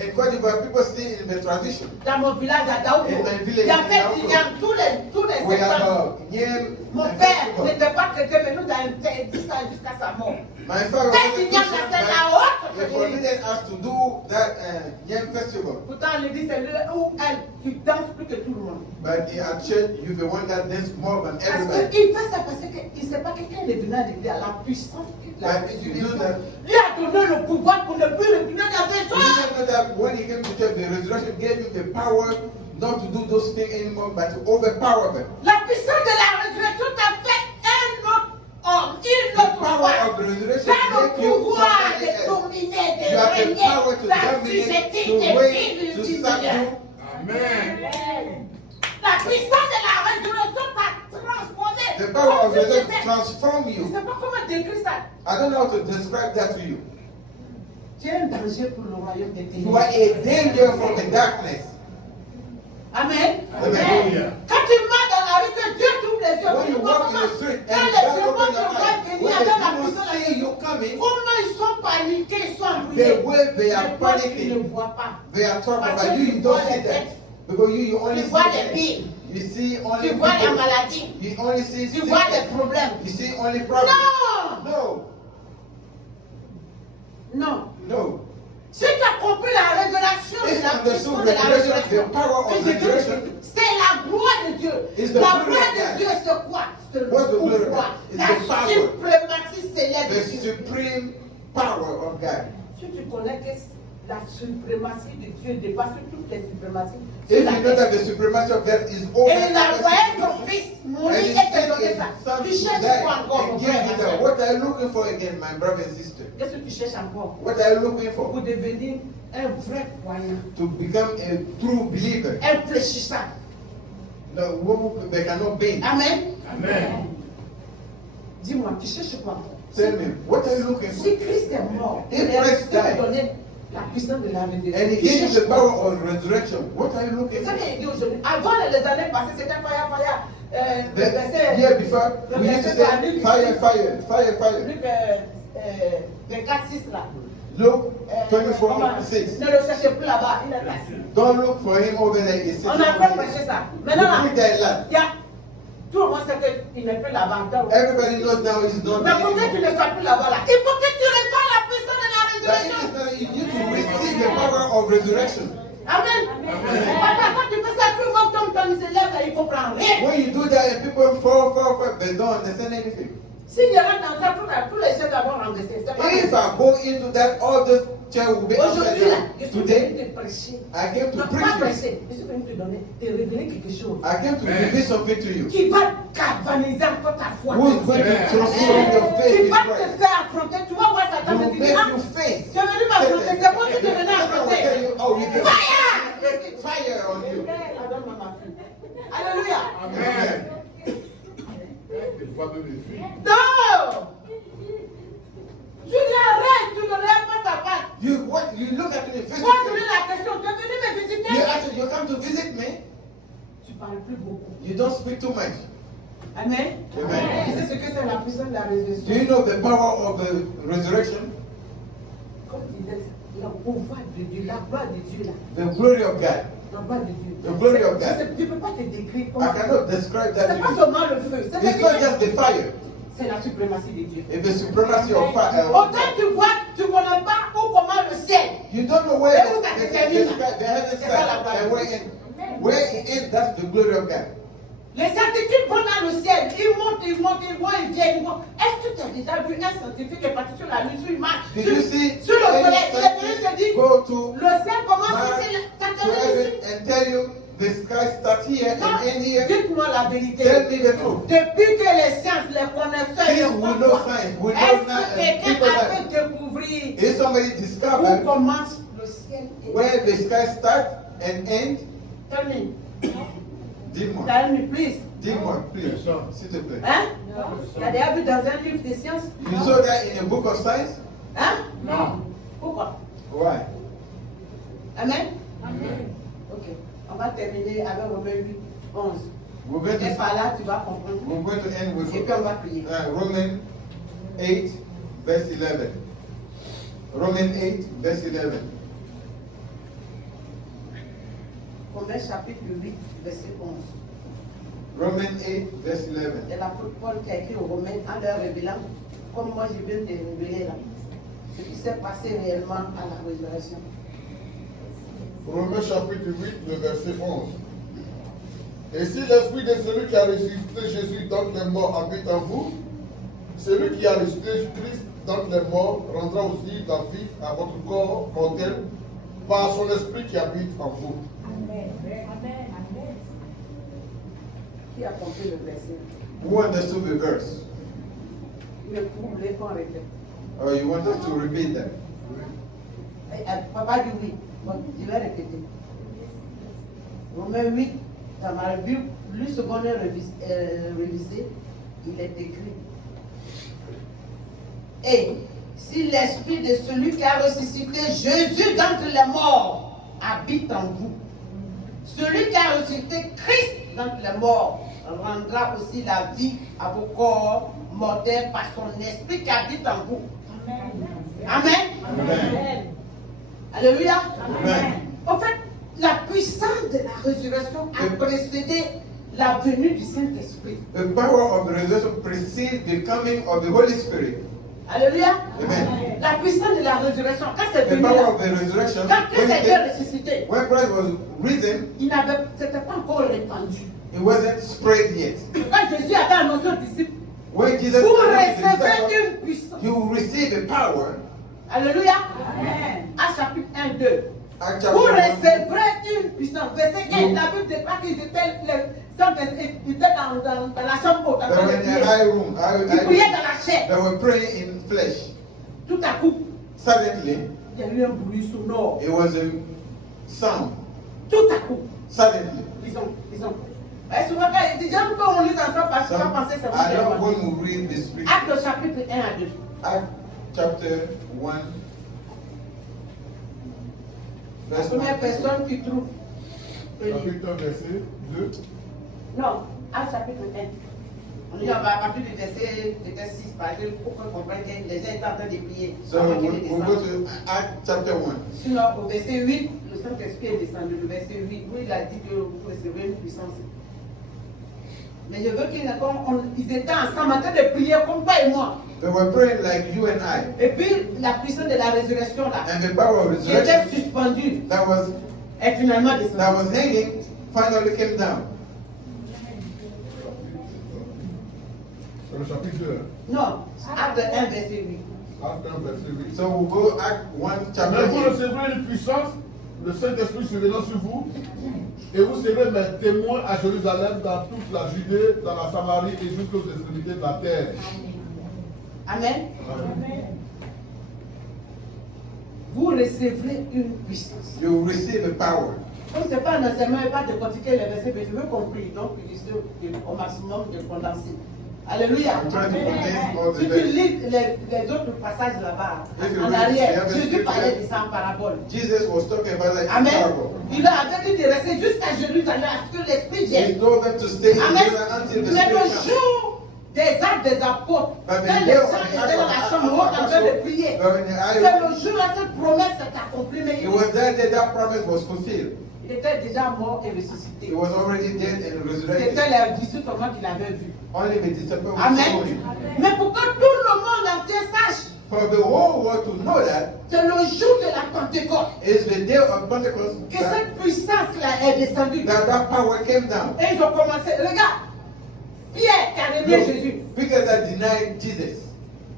In Côte d'Ivoire, people stay in the tradition. Dans mon village à Daogo, In my village il y a in fait Daogo, il y a tous les We have septembre. Nyem Mon and père festival. n'était pas traité, mais nous avons interdit ça jusqu'à sa mort. My father Fête was du Nyam, Christian, c'est la but haute they forbidden us to do that Nyem festival. Pourtant, on lui dit c'est le où elle qui danse plus que tout le monde. But at church, you're the one that dance more than Parce everybody. qu'il fait ça parce qu'il ne sait pas quelqu'un est venu à l'église à la puissance de la But you résurrection. do that. Lui a donné le pouvoir pour ne plus retourner dans ses You choses. didn't know that when he came to church, the resurrection gave him the power not to do those things anymore, but to overpower them. La puissance de la résurrection t'a fait un autre homme, une The autre power femme. of the resurrection T'as le gave you pouvoir somebody de else. dominer, de You have the régner, power to d'assujettir, dominate, to de reign, vivre to du subdue. La puissance de la résurrection t'a transformé. The power of Comme the si resurrection c'était- transform Je ne you. sais pas comment décrire ça. I don't know how to describe that to you. Tu es un danger pour le royaume des You are ténèbres. a danger from the darkness. Amen. Amen. Quand tu marches dans la rue, que Dieu t'ouvre les yeux. When tu you vois walk in comment- the street quand and les God démons opens te your voient eyes, venir when avec la the demons puissance, see you coming, comment ils sont paniqués, ils sont the embrouillés. way they are Mais toi, tu ne panicking, vois pas. they are talking Parce about que you, tu you vois don't see les that. têtes. Because you only Tu see vois les them. billes. You see only Tu vois la people. maladie. You only see Tu vois les sickness. problèmes. You see only problems. Non! No. Non. No. Si tu as compris la révélation It's de la understood puissance de la resurrection, résurrection, the power of que Dieu resurrection. te- c'est la gloire de Dieu. It's the La glory gloire of de God. Dieu, c'est quoi? C'est le What's the glory of pouvoir. God? It's La the power. suprématie céleste The de Dieu. supreme power of God. Si tu connais que la suprématie de Dieu dépasse toutes les suprématies, If sur la you know terre. that the supremacy of God is over Et il a every envoyé situation, son fils and mourir he et te sent donner his ça. son Tu to cherches die quoi encore, mon and give frère? you that. What are you looking for again, my brother and sister? Qu'est-ce que tu cherches encore? What are you looking Pour for? devenir un vrai croyant, To become a true believer. infléchissant. No, who they cannot be. Amen. Amen. Dis-moi, tu cherches quoi? Tell me, what are you looking for? Si Christ est mort, If il est Christ resté died, pour donner la puissance de la résurrection. And he Tu gave you cherches the quoi? power of resurrection. What are you looking C'est ça for? qu'il dit aujourd'hui. Avant les années passées, c'était fire. The year before, we used to say fire, fire, fire, fire. Luc 24, 6 là. Luke Comment? 24:6. Ne le cherchez plus là-bas, il est passé. Don't look for him over there. He's On sitting a encore over prêché there. ça. Maintenant là, You bring that land. il y a tout le monde sait qu'il n'est plus là-bas. Everybody knows now he's not Mais there pour que tu anymore. ne sois plus là-bas là, il faut que tu reçoives la puissance de la But it résurrection. is not, you need to receive the power of resurrection. Amen. Quand tu fais ça, tout le monde tombe, il se lève et il ne comprend rien. When you do that and people fall, they don't understand anything. S'il y rentre dans ça, tous les chefs vont renverser. C'est pas If I go into that, all those chairs will be upside aujourd'hui là, je down. suis Today, venu te prêcher. I came to Non, pas preach you. prêcher, je suis venu te donner, te révéler quelque chose I came to reveal something to you. qui va galvaniser encore ta foi. Who's going to transform your faith Qui in va te Christ? faire affronter. Tu vas voir Satan te Will dire, make ah, you face. tu es venu m'affronter, c'est moi qui te venais Satan will affronter. tell you, oh, you can Fire! fire on you. Pardonne-moi, ma fille. Alléluia. Amen. The Father is free. Non! Tu l'arrêtes, tu ne lèves pas sa patte. You look at me face Moi, to je lui face. la question, tu es venu me You visiter? ask, you come to visit me. Tu parles plus beaucoup. You don't speak too much. Amen. Amen. Tu sais ce que c'est la puissance de la Do résurrection? you know the power of the resurrection? Comme tu disais, le pouvoir de Dieu, la gloire de Dieu là. The glory of God. La gloire de Dieu. The glory of Je God. sais- Je ne peux pas te décrire I comment. cannot describe that C'est to pas you. seulement le feu, It's not just the fire. c'est la suprématie de Dieu. It's the supremacy of fire. Autant tu vois, tu ne connais pas où comment le ciel. You don't know where Et où ça se termine. the heaven C'est ça la starts gloire. and where it ends. That's the glory of God. Les scientifiques vont dans le ciel, ils montent, ils viennent, ils vont. Est-ce que tu as déjà vu un scientifique qui est parti sur la lune, sur Mars, Did sur, you see sur le any soleil, il est venu scientist te dire, go to le ciel commence Mars, ici, ça to termine heaven ici. and tell you the sky starts here Non, and end here? dites-moi la vérité. Tell me the truth. Depuis que les sciences, les connaisseurs, Since les we know comprennent, science, we know est-ce now, que quelqu'un people a that pu découvrir if somebody où discovered commence le ciel et where the sky starts and ends, Tell me, dis-moi, tell me, please. dis-moi, please, s'il te plaît. Hein? Tu as déjà vu dans un livre de sciences? You saw that in a book of science? Hein? No. Pourquoi? Why? Amen? Amen. Ok. On va terminer avec Romains 8, 11. We're going Et to par là, tu vas comprendre. we're going to end with Et puis on va prier. Romans 8, verse 11. Romans 8, verse 11. Romains chapitre 8, verset 11. Romans 8, verse 11. C'est l'apôtre Paul qui a écrit aux Romains en leur révélant, comme moi je viens de révéler là, ce qui s'est passé réellement à la résurrection. Romains chapitre 8, le verset 11. Et si l'esprit de celui qui a ressuscité Jésus d'entre les morts habite en vous, celui qui a ressuscité Christ d'entre les morts rendra aussi la vie à votre corps mortel par son esprit qui habite en vous. Amen. Amen. Qui a compris le verset? Who understood the verse? Mais vous voulez qu'on répète? Or you want us to repeat that? Papa dit oui. Bon, je vais répéter. Romains 8, dans ma Bible, plus secondaire révisé, il est écrit. Et si l'esprit de celui qui a ressuscité Jésus d'entre les morts habite en vous, celui qui a ressuscité Christ d'entre les morts rendra aussi la vie à vos corps mortels par son esprit qui habite en vous. Amen. Amen. Alléluia. Amen. En fait, la puissance de la résurrection a précédé la venue du Saint-Esprit. The power of the resurrection precedes the coming of the Holy Spirit. Alléluia. Amen. La puissance de la résurrection, quand c'est The venu, power là, of the resurrection, quand Christ a été ressuscité, when Christ was risen, c'était pas encore répandu. it wasn't spread yet. Quand Jésus avait annoncé aux disciples, When Jesus vous announced to the recevrez disciples, une puissance. you will receive a power. Alléluia. Amen. Actes chapitre 1, 2. Acts Vous chapter 1. recevrez une puissance. Verset 1, la Bible déclare qu'ils étaient dans la chambre haute. en They train were de in prier. a high room. Ils priaient dans la chair. They were praying in flesh. Tout à coup, Suddenly, il y a eu un bruit sonore. it was a sound. Tout à coup, Suddenly. ils ont. Souvent, quand des gens, quand on lit dans ça, parce qu'on Some, pensait que ça I don't vous want to read the scripture. Acte chapitre 1 à 2. Acts chapter 1. La Verse première 1. personne qui trouve. Chapitre 1, verset 2. Non, Acte chapitre 1. On dit à partir du verset 6, parce que pour qu'on comprenne que les gens étaient en train de prier. So avant qu'il we'll go to Acts chapter 1. Sinon, au verset 8, le Saint-Esprit est descendu. Le verset 8, où il a dit que vous recevrez une puissance. Mais je veux qu'ils étaient ensemble en train de prier comme toi et moi. They were praying like you and I. Et puis, la puissance de la résurrection, là, And the power of qui était resurrection suspendue, that was est finalement descendue. hanging finally came down. C'est le chapitre 2. Non, Acte 1, verset 8. Acte 1, verset 8. So we'll go Act 1 Mais chapter vous 8. recevrez une puissance, le Saint-Esprit survenant sur vous, et vous serez mes témoins à Jérusalem, dans toute la Judée, dans la Samarie et jusqu'aux extrémités de la terre. Amen. Amen. Vous recevrez une puissance. You will receive a power. Comme ce n'est pas un enseignement et pas de pratiquer les versets, mais je veux comprendre, donc il essaie au maximum de condenser. Alléluia. I'm trying to condense all the Si tu verses. lis les autres passages là-bas, If you en read arrière, the other Jésus scripture, parlait de ça en parabole. Jesus was talking about like a Amen. parable. Il a dit de rester jusqu'à Jérusalem, à ce que l'Esprit He vienne. told them to stay in Amen. Jerusalem until the Mais Spirit le comes. jour des actes des apôtres, But quand the les day gens of the étaient dans la chambre haute en train de prier, they were in the high c'est room. le jour-là cette promesse s'est accomplie. Mais It was that day that promise was fulfilled. il était déjà mort et ressuscité. He was already dead and resurrected. C'était les 18 seulement qu'il avait vu. Only the disciples saw Amen. him. Mais pour que tout le monde entier sache, For the whole world to know that c'est le jour de la Pentecôte is the day of Pentecost que cette puissance-là est descendue. that power came down. Et ils ont commencé. Regarde, Pierre qui a renié Jésus. Peter that denied Jesus.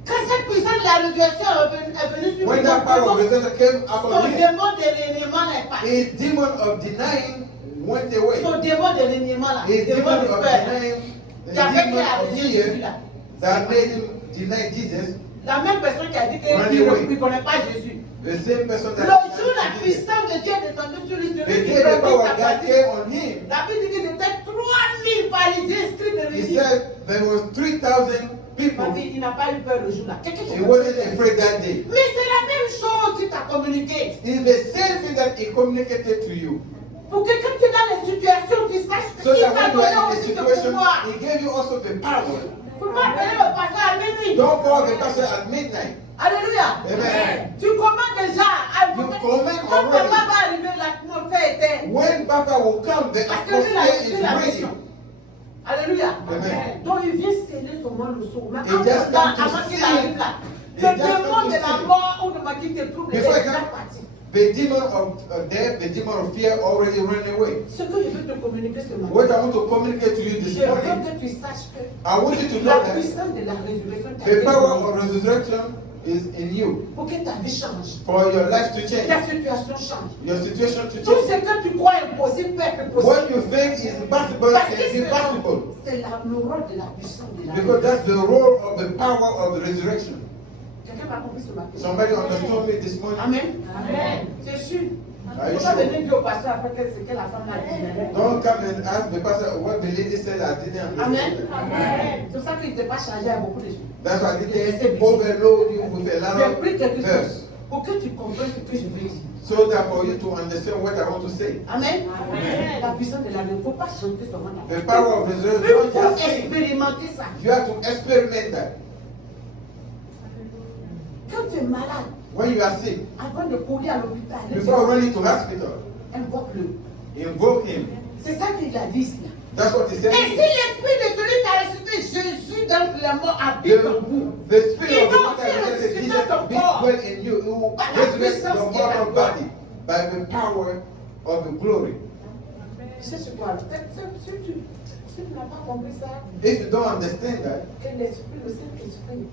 Quand cette puissance de la résurrection est venue sur When lui, that power of resurrection came son upon him, démon de reniement est parti. his demon of denying went away. Son démon de reniement là, His démon demon de of peur, denying, the qui avait demon fait of Jésus fear là. that made him deny Jesus, La même personne qui a dit Run qu'il away. ne connaît pas Jésus. the same person Le that jour la denied Jesus. puissance de Dieu est descendue sur lui, The celui qui day the perdit power sa of God partie. came on him, La Bible dit qu'il était 3000 pharisiens inscrits de he Rémi. said there was 3,000 people. Ma fille, il n'a pas eu peur le jour-là. Quelqu'un qui He wasn't afraid that day. Mais c'est la même chose qu'il t'a communiqué. It's the same thing that he communicated to you. Pour que quand tu es dans les situations, tu saches So qu'il that t'a when you donné are in a aussi le situation, pouvoir. he gave you also the power. Faut pas appeler le pasteur à minuit. Don't call the pastor at midnight. Alléluia. Amen. Tu commences déjà à You command quand papa already. va arriver, l'atmosphère était. When Papa will come, the Parce que lui, il a atmosphere reçu is la ready. mission. Alléluia. Amen. Donc il vient sceller seulement le saut. Mais He en just tout temps, come to avant qu'il seal. arrive là, He le just come démon to de la seal. mort ou de ma qui te trouble est Before he déjà come- parti. The demon of death, the demon of fear already ran away. Ce que je veux te communiquer ce matin, What I want to communicate to you this je veux morning, que tu saches que I want you to la know that puissance de la résurrection t'a the été power donnée of resurrection is in you pour que ta vie change, for your life to ta change, situation change. your situation to Tout ce change. que tu crois impossible peut être possible. What you think is impossible Parce que can be possible. c'est le rôle de la puissance de la Because that's the role of the power of the resurrection. Quelqu'un m'a compris ce matin. Somebody understood me this morning. Amen. Amen. C'est sûr. Are you Pourquoi sure? venir dire au pasteur après que ce que la femme a dit? Don't come and ask the pastor what the lady said. I didn't Amen. understand. Amen. C'est pour ça qu'il ne t'est pas chargé à beaucoup de choses. That's why I didn't overload you with a lot J'ai pris of quelque verse. chose pour que tu comprennes ce que je veux dire. So that for you to understand what I want to say. Amen. Amen. La puissance de la vie. Il ne faut pas chanter seulement la The power of resurrection. Il Don't faut just sing. expérimenter ça. You have to experiment that. Quand tu es malade, When you are sick, avant de courir à l'hôpital, before running to hospital, invoque-le. invoke him. C'est ça qu'il a dit ici. That's what he said. Et si l'esprit de celui qui a ressuscité Jésus dans les morts habite en vous, The spirit of the one that resurrected Jesus Ton be corps. well in you. It will Par la resurrect puissance your qui est la mortal gloire. body by the power of the glory. c'est ce quoi? Si tu n'as pas compris ça, If you don't understand that, que l'esprit, le Saint-Esprit,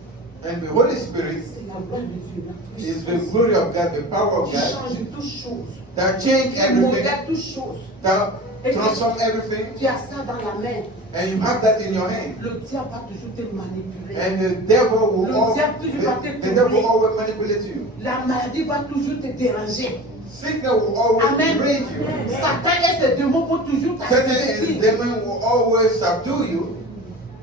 and the Holy Spirit c'est la gloire de Dieu. La is the puissance glory of God, the power of qui God, change toutes choses, that change qui everything, modèle toutes choses. that transform everything, Tu as ça dans la main. and you have that in your hand. Le diable va toujours te manipuler. And the devil will Le diable toujours va te the devil troubler. always manipulate you. La maladie va toujours te déranger. Sickness will always Amen. rage you. Satan et ses démons vont toujours Satan and his t'assister. demon will always subdue you.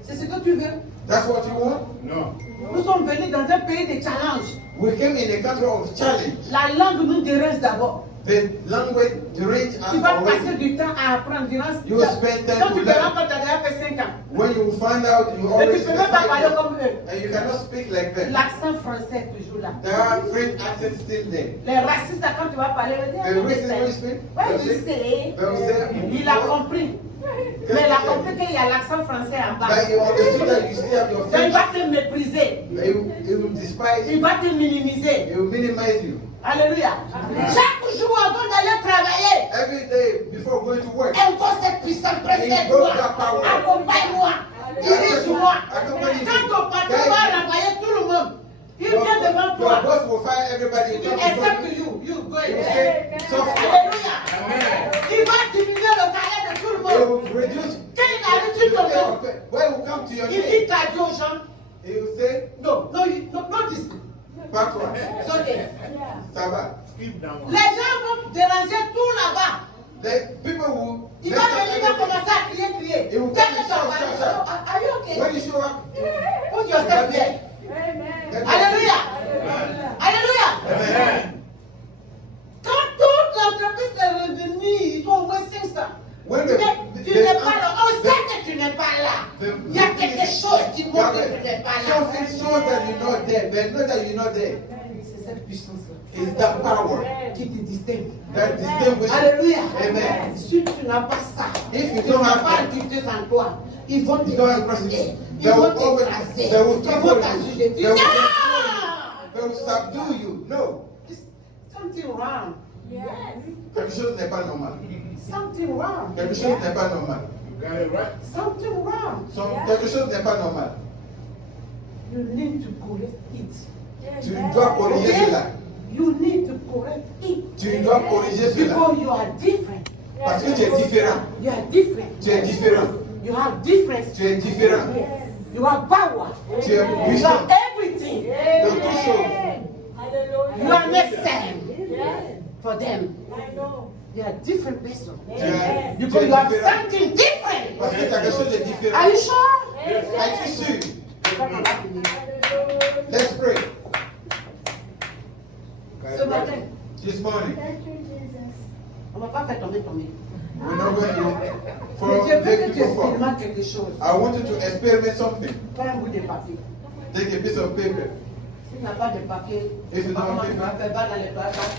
C'est ce que tu veux. That's what you want? No. Nous sommes venus dans un pays de challenge. We came in a country of challenge. La langue nous dérange d'abord. The language deranged Tu us vas passer already. du temps à apprendre durant You will spend time Quand to tu te learn. rends compte, tu as déjà fait 5 ans. When you find out you Et already tu ne peux spent même pas parler time, comme eux. and you cannot speak like that. L'accent français est toujours là. That French accent still there. Les racistes, là, quand tu vas parler, ils The vont reason dire, we speak, ouais, je sais. they will say, Il a compris. Mais il a compris qu'il y a l'accent français en bas. but you understood that you still have your Donc il French. va te mépriser. He will despise Il you. va te minimiser. He will minimize you. Alléluia. Chaque jour avant d'aller travailler, Every day before going to work. impose cette puissance, précède-moi, accompagne-moi, dirige-moi. Quand ton patron va renvoyer tout le monde, il vient devant Your toi. boss will fire everybody. Il Come dit, before except you. you, go He will ahead. say, soft. Alléluia. Il va diminuer le salaire de tout le He monde. will reduce. Quand il arrive sur ton nom, When will come to your il name, dit t'as dit aux gens, he will say, non, non, dis. Patois, C'est ok. ça va. Skip that one. Les gens vont déranger tout là-bas. The people will. Il va venir, il va commencer à crier. Il vous Dès fait que tu shout, vas shout, parler, shout. are you okay? When you show up, Put yourself there. Alléluia. Alléluia. Amen. Quand toute l'entreprise est revenue, ils sont au moins 500. When Mais tu n'es pas là. On sait que tu n'es pas là. Il y a quelque chose qui montre que tu n'es pas là. something shows that you're not there, but not that you're not there. C'est cette puissance-là It's that power qui te distingue. that distinguishes. Alléluia. Amen. Si tu n'as pas ça, If you tu don't n'as have pas that, activité en toi, ils vont te you don't have détruire. president. Ils They vont will always, t'écraser. they will Ils trample vont you. t'assujettir. They will, Non! they will subdue you. No. There's something wrong. Quelque chose n'est pas normal. Something wrong. Quelque chose n'est pas normal. You got it right. Something wrong. Quelque chose n'est pas normal. You need to correct it. Tu dois corriger Okay? cela. You need to correct it. Tu dois corriger cela. Because you are different. Parce que tu es différent. You are different. Tu es différent. You have difference. Tu es différent. You have power. Tu es You puissant. have everything. Dans toutes choses. You are not same for them. You are different person. Tu es Because you have différent. something different. Parce que tu as quelque chose de différent. Are you sure? Es-tu sûr? Quand on va finir. Let's pray. Ce matin, This morning, Thank you, Jesus. On ne va pas faire tomber. We're not going to Mais for je veux make que tu people fall. expérimentes quelque chose. I want you to experiment something. Pas un bout de papier. Take a piece of paper. Si tu n'as pas de papier, Et c'est tu vas dans le faire bas dans les toilettes.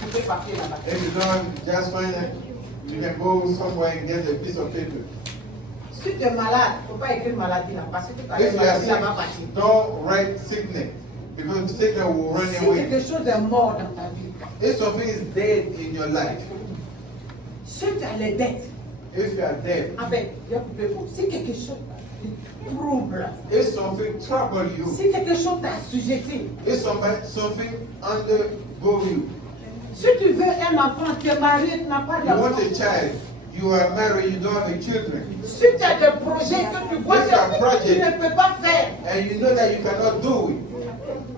Tu peux papier là-bas. If you don't, just find it. You can go somewhere and get a piece of paper. Si tu es malade, il ne faut pas écrire maladie là, parce que tu as If you are maladie sick, là-bas partir. don't write sickness. Because sickness will run Si away. quelque chose est mort dans ta vie, If something is dead in your life, si tu as les dettes, if you are dead, en fait, je vais couper pour. Si quelque chose te trouble, if something trouble you, si quelque chose t'a assujetti, if something undergo you, si tu veux un enfant, tu es marié, tu n'as pas you want d'enfant. a child, you are married, you don't have a children, Si tu as des projets que tu vois If you are que project. tu ne peux pas faire, and you know that you cannot do it.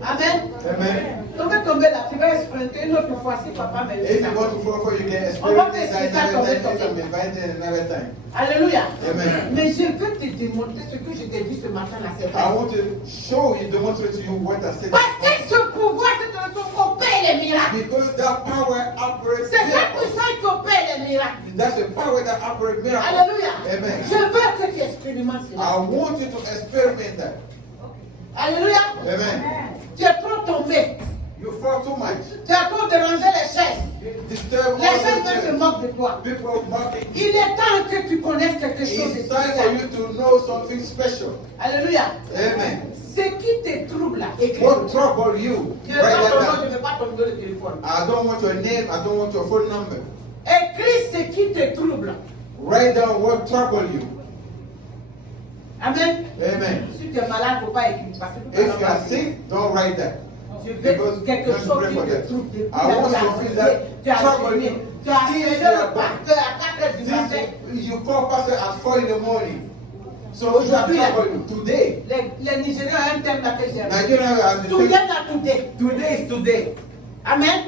amen. Amen. On va tomber là, tu vas expérimenter une autre fois si papa me dit If ça. you want to fall for, you can On va experience tester that ça another comme time, you can invite it another time. Alléluia. Amen. Mais je veux te démontrer ce que je t'ai dit ce matin là, c'est I vrai. want to show you, demonstrate to you what I said. Parce que ce pouvoir, c'est de opère les miracles. Because that power operates C'est ça miracles. pour ça qui opère les miracles. That's the power that operates miracles. Alléluia. Amen. Je veux que tu expérimentes cela. I want you to experiment that. Alléluia. Amen. Tu es trop tombé. You fall too much. Tu as trop dérangé les chaises. You disturb Les chaises all même se the moquent de toi. people mocking. Il est temps que tu connaisses quelque chose de It's time for spécial. you to know something special. Alléluia. Amen. Ce qui te trouble là, écris. What trouble you? Je ne veux Write pas ton nom, that je down. ne veux pas ton numéro de téléphone. I don't want your name. I don't want your phone number. Écris ce qui te trouble. Write down what trouble you. Amen. Amen. Si tu es malade, il ne faut pas écrire. Parce que tu If you are sick, don't write that. Je Because veux quelque don't chose pray qui for te that. trouble. Depuis I want tu as something prié, that tu as trouble prié, you. tu as Since appelé you are le pasteur à 4 heures du matin. Since you call pastor at 4 in the morning. So you have trouble you. Today. Les Nigériens ont un thème là que j'aime. Nigeria has the Today same. not today. Today is today. Amen.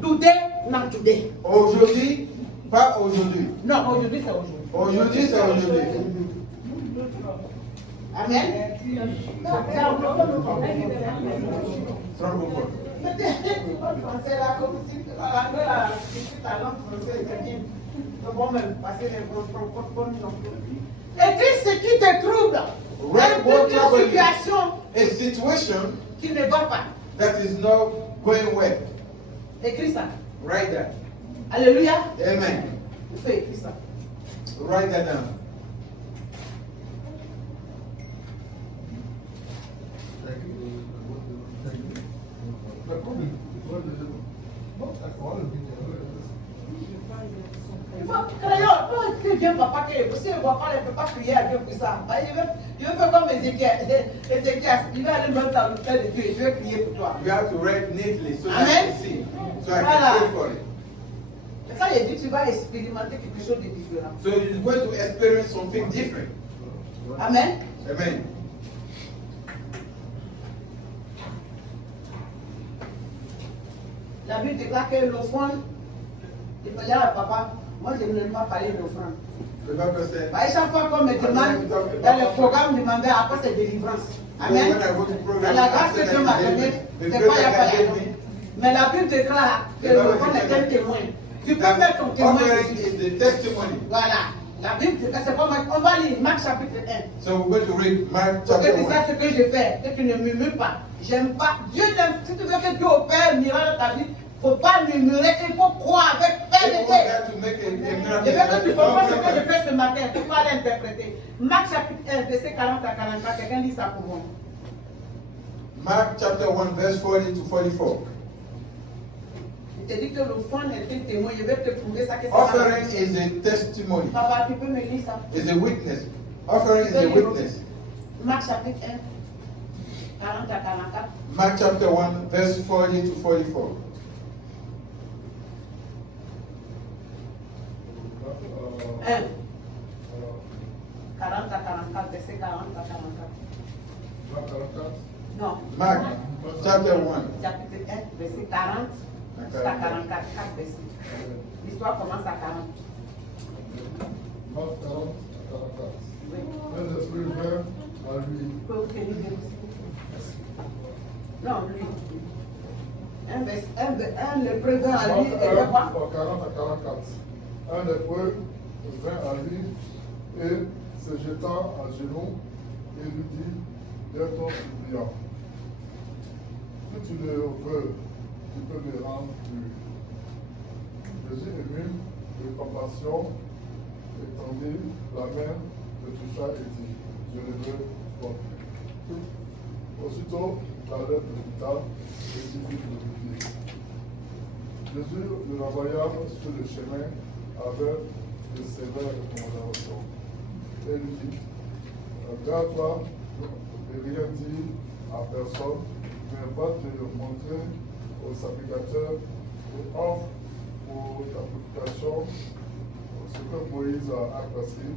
Today not today. Aujourd'hui, pas aujourd'hui. Non, aujourd'hui c'est aujourd'hui. Aujourd'hui, c'est aujourd'hui. Amen. Francophone. Français là, comme si l'anglais là, c'est ta langue française, c'est bien. Donc on même passer les francophones non plus. Écris ce qui te trouble. Write what Une trouble you. situation A situation qui ne va pas. that is not going well. Écris ça. Write that. Alléluia. Amen. Il faut écrire ça. Write that down. Il faut crier, on crie Dieu, papa, que si le papa ne peut pas crier à Dieu pour ça, il veut faire comme Ézéchiel. Il va aller même dans le de Dieu, il veut crier pour toi. You have to write neatly so that Amen. I can see. So I Voilà. can pray for it. Et ça, il dit tu vas expérimenter quelque chose de différent. So you're going to experience something different. Amen. Amen. La Bible déclare que l'offrande, il fallait à papa, moi je n'aime pas parler d'offrande. The Bible said, À chaque fois qu'on me demande, dans le programme demandé, après c'est délivrance. Amen. when I go to program, Et la grâce que Dieu m'a donnée, c'est pas il y a pas gave la me, Mais la Bible déclare que l'offrande est un témoin. Tu peux mettre ton témoin offering dessus. is the testimony. Voilà. La Bible déclare, c'est pas moi. On va lire Marc chapitre 1. So we're going to read Mark Que chapter tu 1. saches ce que je fais, que tu ne murmures pas. J'aime pas. Dieu t'aime. Si tu veux que Dieu opère un miracle dans ta vie, il ne faut pas murmurer, il faut croire avec If you want fermeté. God to make a Je veux que tu miracle, comprennes ce don't que je pray. fais ce matin. Tu vas l'interpréter. Marc chapitre 1, verset 40 à 44. Quelqu'un lit ça pour moi. Mark chapter 1, verse 40 to 44. Je te dis que l'offrande est un témoin. Je vais te prouver ça que c'est Offering is a testimony, Papa, tu peux me lire ça. is a witness. Offering is a witness. Marc chapitre 1, 40 à 44. Mark chapter 1, verse 40 to 44. Un. 40 à 44, verset 40 à 44. Non. Mark chapter 1. Chapitre 1, verset 40 jusqu'à 44. 4 versets. L'histoire commence à 40. Oui. Faut obtenir des aussi. Non, lui. un lépreux vint à lui et fait quoi? 40 à 44. Un lépreux vint à lui et se jetant à genoux et lui dit, viens ton suppliant. Si tu le veux, tu peux me rendre pur. Jésus ému de compassion étendit la main, le toucha et dit, je le veux, sois pur. Aussitôt, la lettre de l'hôpital et il fit purifier. Jésus le renvoya sur le chemin avec de sévères recommandations. Et lui dit, garde-toi de rien dire à personne, mais va te le montrer aux sacrificateurs et offre pour ta purification ce que Moïse a prescrit,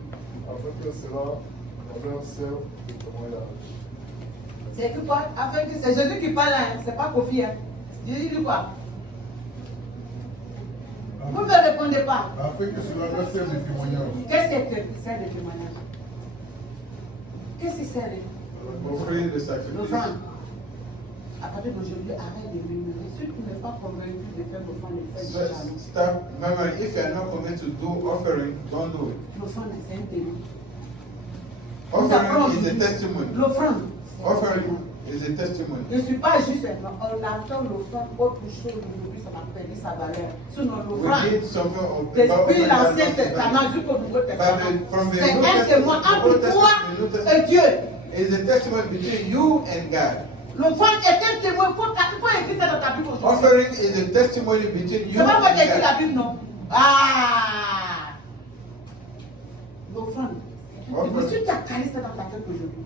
afin que cela leur serve de témoignage. C'est que quoi? Afin que c'est Jésus qui parle, hein? C'est pas Kofi. Hein? Jésus dit quoi? Vous ne me répondez pas. Afin que cela leur serve de témoignage. Qu'est-ce que c'est de témoignage? Qu'est-ce que c'est? Offrir le sacrifice. L'offrande. À partir d'aujourd'hui, arrête de murmurer. Si tu n'es pas convaincu de faire l'offrande, fais du jaloux. Stop. Remember, if you are not convinced to do offering, don't do it. L'offrande, c'est un témoin. Offering is a testimony. L'offrande. Offering is a testimony. Je ne suis pas juste un on attend l'offrande, autre chose, aujourd'hui, ça m'a perdu sa valeur. Sinon, We l'offrande, did something of depuis l'Ancien Testament jusqu'au Nouveau Testament, c'est un témoin entre toi et Dieu. Is a testimony between you and God. L'offrande est un témoin. Il faut écrire ça dans ta Bible aujourd'hui. Offering is a testimony between you C'est pas moi qui ai écrit and la God. Bible, non? Ah! L'offrande. Si tu as calé ça dans ta tête aujourd'hui,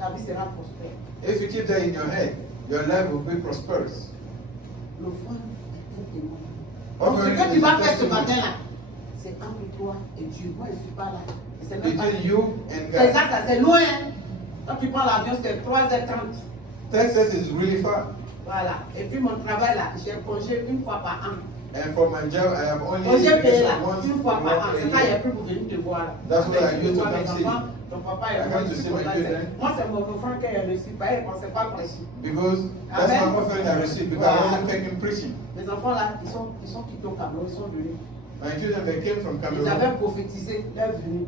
ta vie sera prospère. If you keep that in your head, your life will be prosperous. L'offrande est un témoin. Donc, ce Offering que tu is vas a faire ce testimony matin-là, c'est entre toi et Dieu. Moi, je ne suis pas là. Et c'est même pas. between you and C'est God. ça, c'est loin. Hein? Quand tu prends l'avion, c'est 3h30. Texas is really far. Voilà. Et puis mon travail là, j'ai congé une fois par an. And for my job, I have only Congé payé là, once une fois par an. a C'est ça, il n'y a year. plus pour venir te voir là. That's what I Tu used to vois mes come see. enfants, ton papa I et moi, come to ici, see pour my là, children. moi, c'est mon offrande qui est reçu, pas elle ne pensait pas prêcher. Because that's Amen. my offering I received because I wasn't taking preaching. Mes enfants là, ils sont quittés au Cameroun, ils sont venus. My children, they came from Ils Cameroon. avaient prophétisé, ils sont venus.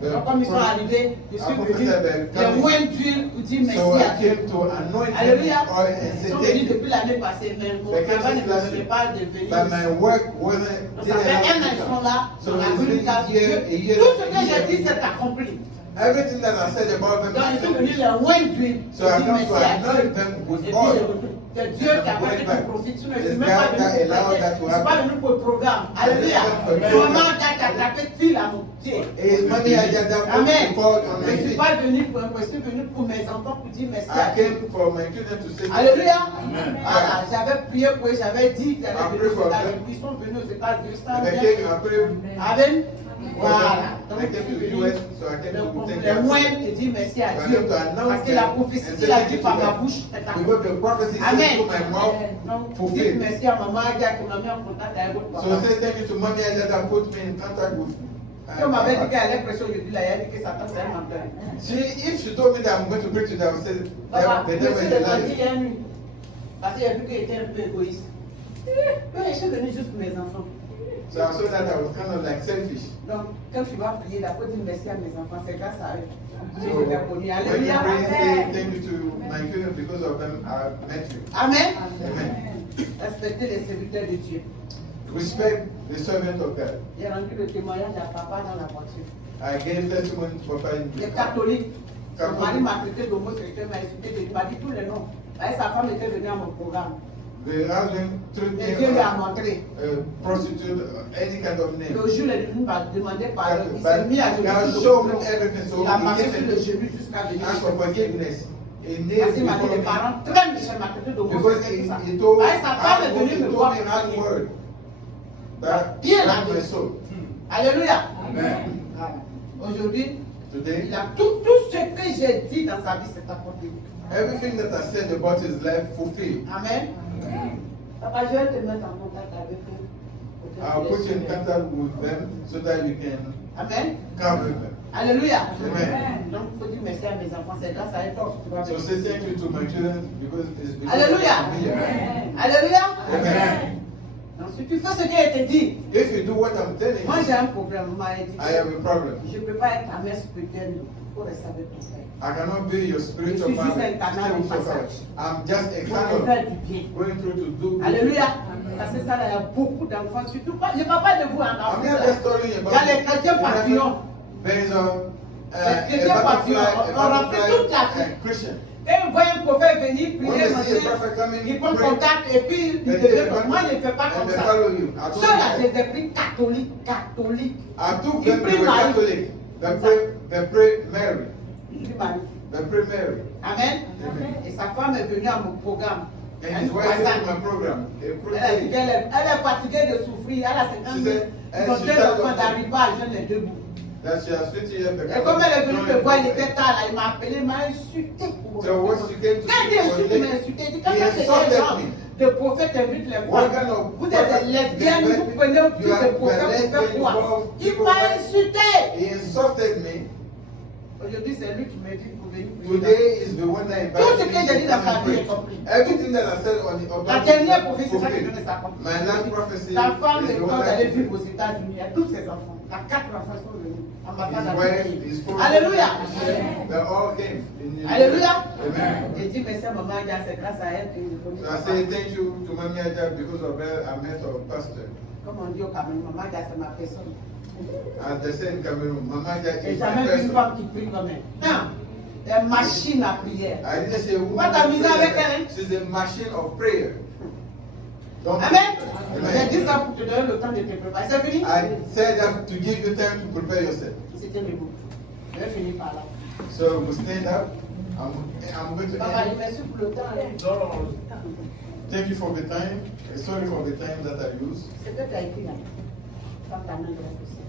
The Donc, comme ils sont prophet- arrivés, je suis I venu. prophesied that J'ai coming. moins d'huile pour dire merci So I à Dieu. came to anoint them Alléluia. with oil and Ils say sont thank venus you. depuis l'année passée, mais mon They came travail ne since me last donnait year. pas de venir. But my work wasn't. Donc, ça fait un an qu'ils sont là, So on a it's vu been ça. a year. Tout ce que j'ai dit, c'est accompli. Everything that I said about them, Donc, I je suis venu accomplished. le moins d'huile. So I Pour dire come merci to à Dieu. anoint them Et with puis, oil. c'est Dieu qui a fait que tu profites. Sinon, je ne suis It's même pas God venu that pour allowed prêcher. that to Je ne suis pas happen. venu pour le programme. Alléluia. Amen. Maman a attrapé fil à mon pied. It's money I just put Amen. the cord on Je my ne suis feet. pas venu pour je suis venu pour mes enfants pour dire merci I à Dieu. came for my children to say Alléluia. Amen. Voilà, j'avais prié pour eux, j'avais dit qu'ils I allaient pray venir for aux them. États-Unis. Ils sont venus aux États-Unis. Ça And I vient. came, I prayed. Amen. Voilà. I came to the US, so I came to thank Le moins God. et dire merci à I Dieu. came to announce Parce que la them prophétie and qu'il say a thank dit you par to ma them. bouche est accomplie. Because the prophecy said Amen. through my mouth, Donc, dites fulfilled. merci à maman Adia qui m'a mis en contact avec votre So papa. say thank you to mommy Aja that put me in contact with. Si on m'avait dit qu'elle allait prêcher aujourd'hui, là, il a dit que Satan c'est un menteur. If she told me that I'm going to preach today, I would say Papa, the je devil suis is a descendu liar. hier nuit. Parce qu'il a vu qu'il était un peu égoïste. Mais je suis venu juste pour mes enfants. So I saw that I was kind of like selfish. Donc, quand tu vas prier, là, faut dire merci à mes enfants, c'est grâce à eux. Si So je l'ai connu. when you Alléluia. pray, say thank you to my children because of them I met you. Amen. Amen. Respectez les serviteurs de Dieu. Respect the servant of God. J'ai rendu le témoignage à papa dans la voiture. I gave testimony to Papa in Les the car. catholiques. Son mari Catholic. m'a traité d'homosexuel, m'a insulté, il m'a dit tous les noms. Et sa femme était venue à mon programme. The husband treated Et me Dieu lui a as montré. a prostitute, any kind of name. Le jour, il est venu m'a demandé pardon. Il s'est But mis à God genoux. showed him everything, so Il a marché he sur le came genou jusqu'à venir. and asked for forgiveness. He Parce kneeled qu'il m'a dit before les me parents très méchants, m'a traité because d'homosexuel. tout ça. he told Et sa femme est venue me voir. me hard word that Bien hurt là. my soul. Alléluia. Amen. Voilà. Aujourd'hui, Today, il a tout ce que j'ai dit dans sa vie, c'est accompli. everything that I said about his life fulfilled. Amen. Papa, je vais te mettre en contact avec eux. I'll put you in contact with them so that you can Amen. come with them. Alléluia. Amen. Donc, il faut dire merci à mes enfants. C'est grâce à eux que tu vas So say thank you to my children because it's because Alléluia. of me. Alléluia. Amen. Donc, si tu fais ce qu'il te dit, If you do what I'm telling moi you, j'ai un problème. On m'a dit, I have a problem. je ne peux pas être ta mère spirituelle pour rester avec ton père. I cannot be your spiritual Je suis juste father. un canal Stay au with your father. passage. I'm just a Pour me candle faire du bien. going through to do good. Alléluia. Parce que ça, là, il y a beaucoup d'enfants. Surtout pas, je ne parle pas de vous en I'm Afrique. not just telling you Il y a les about chrétiens papillons. based on Les chrétiens papillons. On remplit toute l'Afrique. Christian. Et on voit un prophète venir When prier, they see a manger, prophet coming, il prend pray, contact et puis il they devait take moi je ne fais pas and comme they ça. follow you. I don't Ceux-là, do des that. esprits catholiques. I took Ils them to prient a Marie. Catholic. They pray Mary. Il prie Marie. They pray Mary. Amen. Amen. Et sa femme est venue à mon programme. And Elle his wife came est to my program. A elle crusade. est fatiguée de souffrir. Elle a 50 She ans. said, Ils ont she deux started enfants off- d'arriver à jeune les deux bouts. That she has 50 years Et comme elle est venue me voir, il était tard là, il m'a appelé, il m'a insulté. So what she came to Quand il was insulte, il m'a insulté. Il dit, quand he c'est des insulted gens me. de prophètes invitent les What femmes, kind of vous êtes des lesbiennes, vous prenez au plus de prophètes pour faire quoi? Il m'a insulté. He insulted me. Aujourd'hui, c'est lui qui m'a dit pour venir. Today is the one that Tout ce invited que me j'ai dit to dans come sa and vie pray. est compris. Everything that I said on the La dernière prophétie, c'est ça qui fulfilled. donnait sa compris. My last prophecy Ta femme is est the quand one that d'aller vivre aux États-Unis. Il y a tous ses enfants. Il y a 4 enfants qui sont venus. Ambassade his wife, américaine. his four Alléluia. they all came. Alléluia. Amen. J'ai dit merci à maman Adia, c'est grâce à elle que je connais. So I say thank you to Mami Aja because of her I met our pastor. Comme on dit au Cameroun, maman Adia, c'est ma personne. As they say in Cameroon, Mama Aja Et is my jamais vu une person. femme qui prie comme elle. Non. Elle machine à prière. I didn't say a woman. What am I of avec prayer. elle? She's a machine of prayer. Don't Amen. Amen. J'ai dit ça pour te donner le temps de te préparer. C'est fini? I said that to give you time to prepare yourself. C'était le bout. Je vais finir par là. So we stand up. I'm going to Papa, end. merci pour le temps. Hein. Thank you for the time. Sorry for the time that I used. C'est que tu as écrit là. Ferme ta main droite aussi.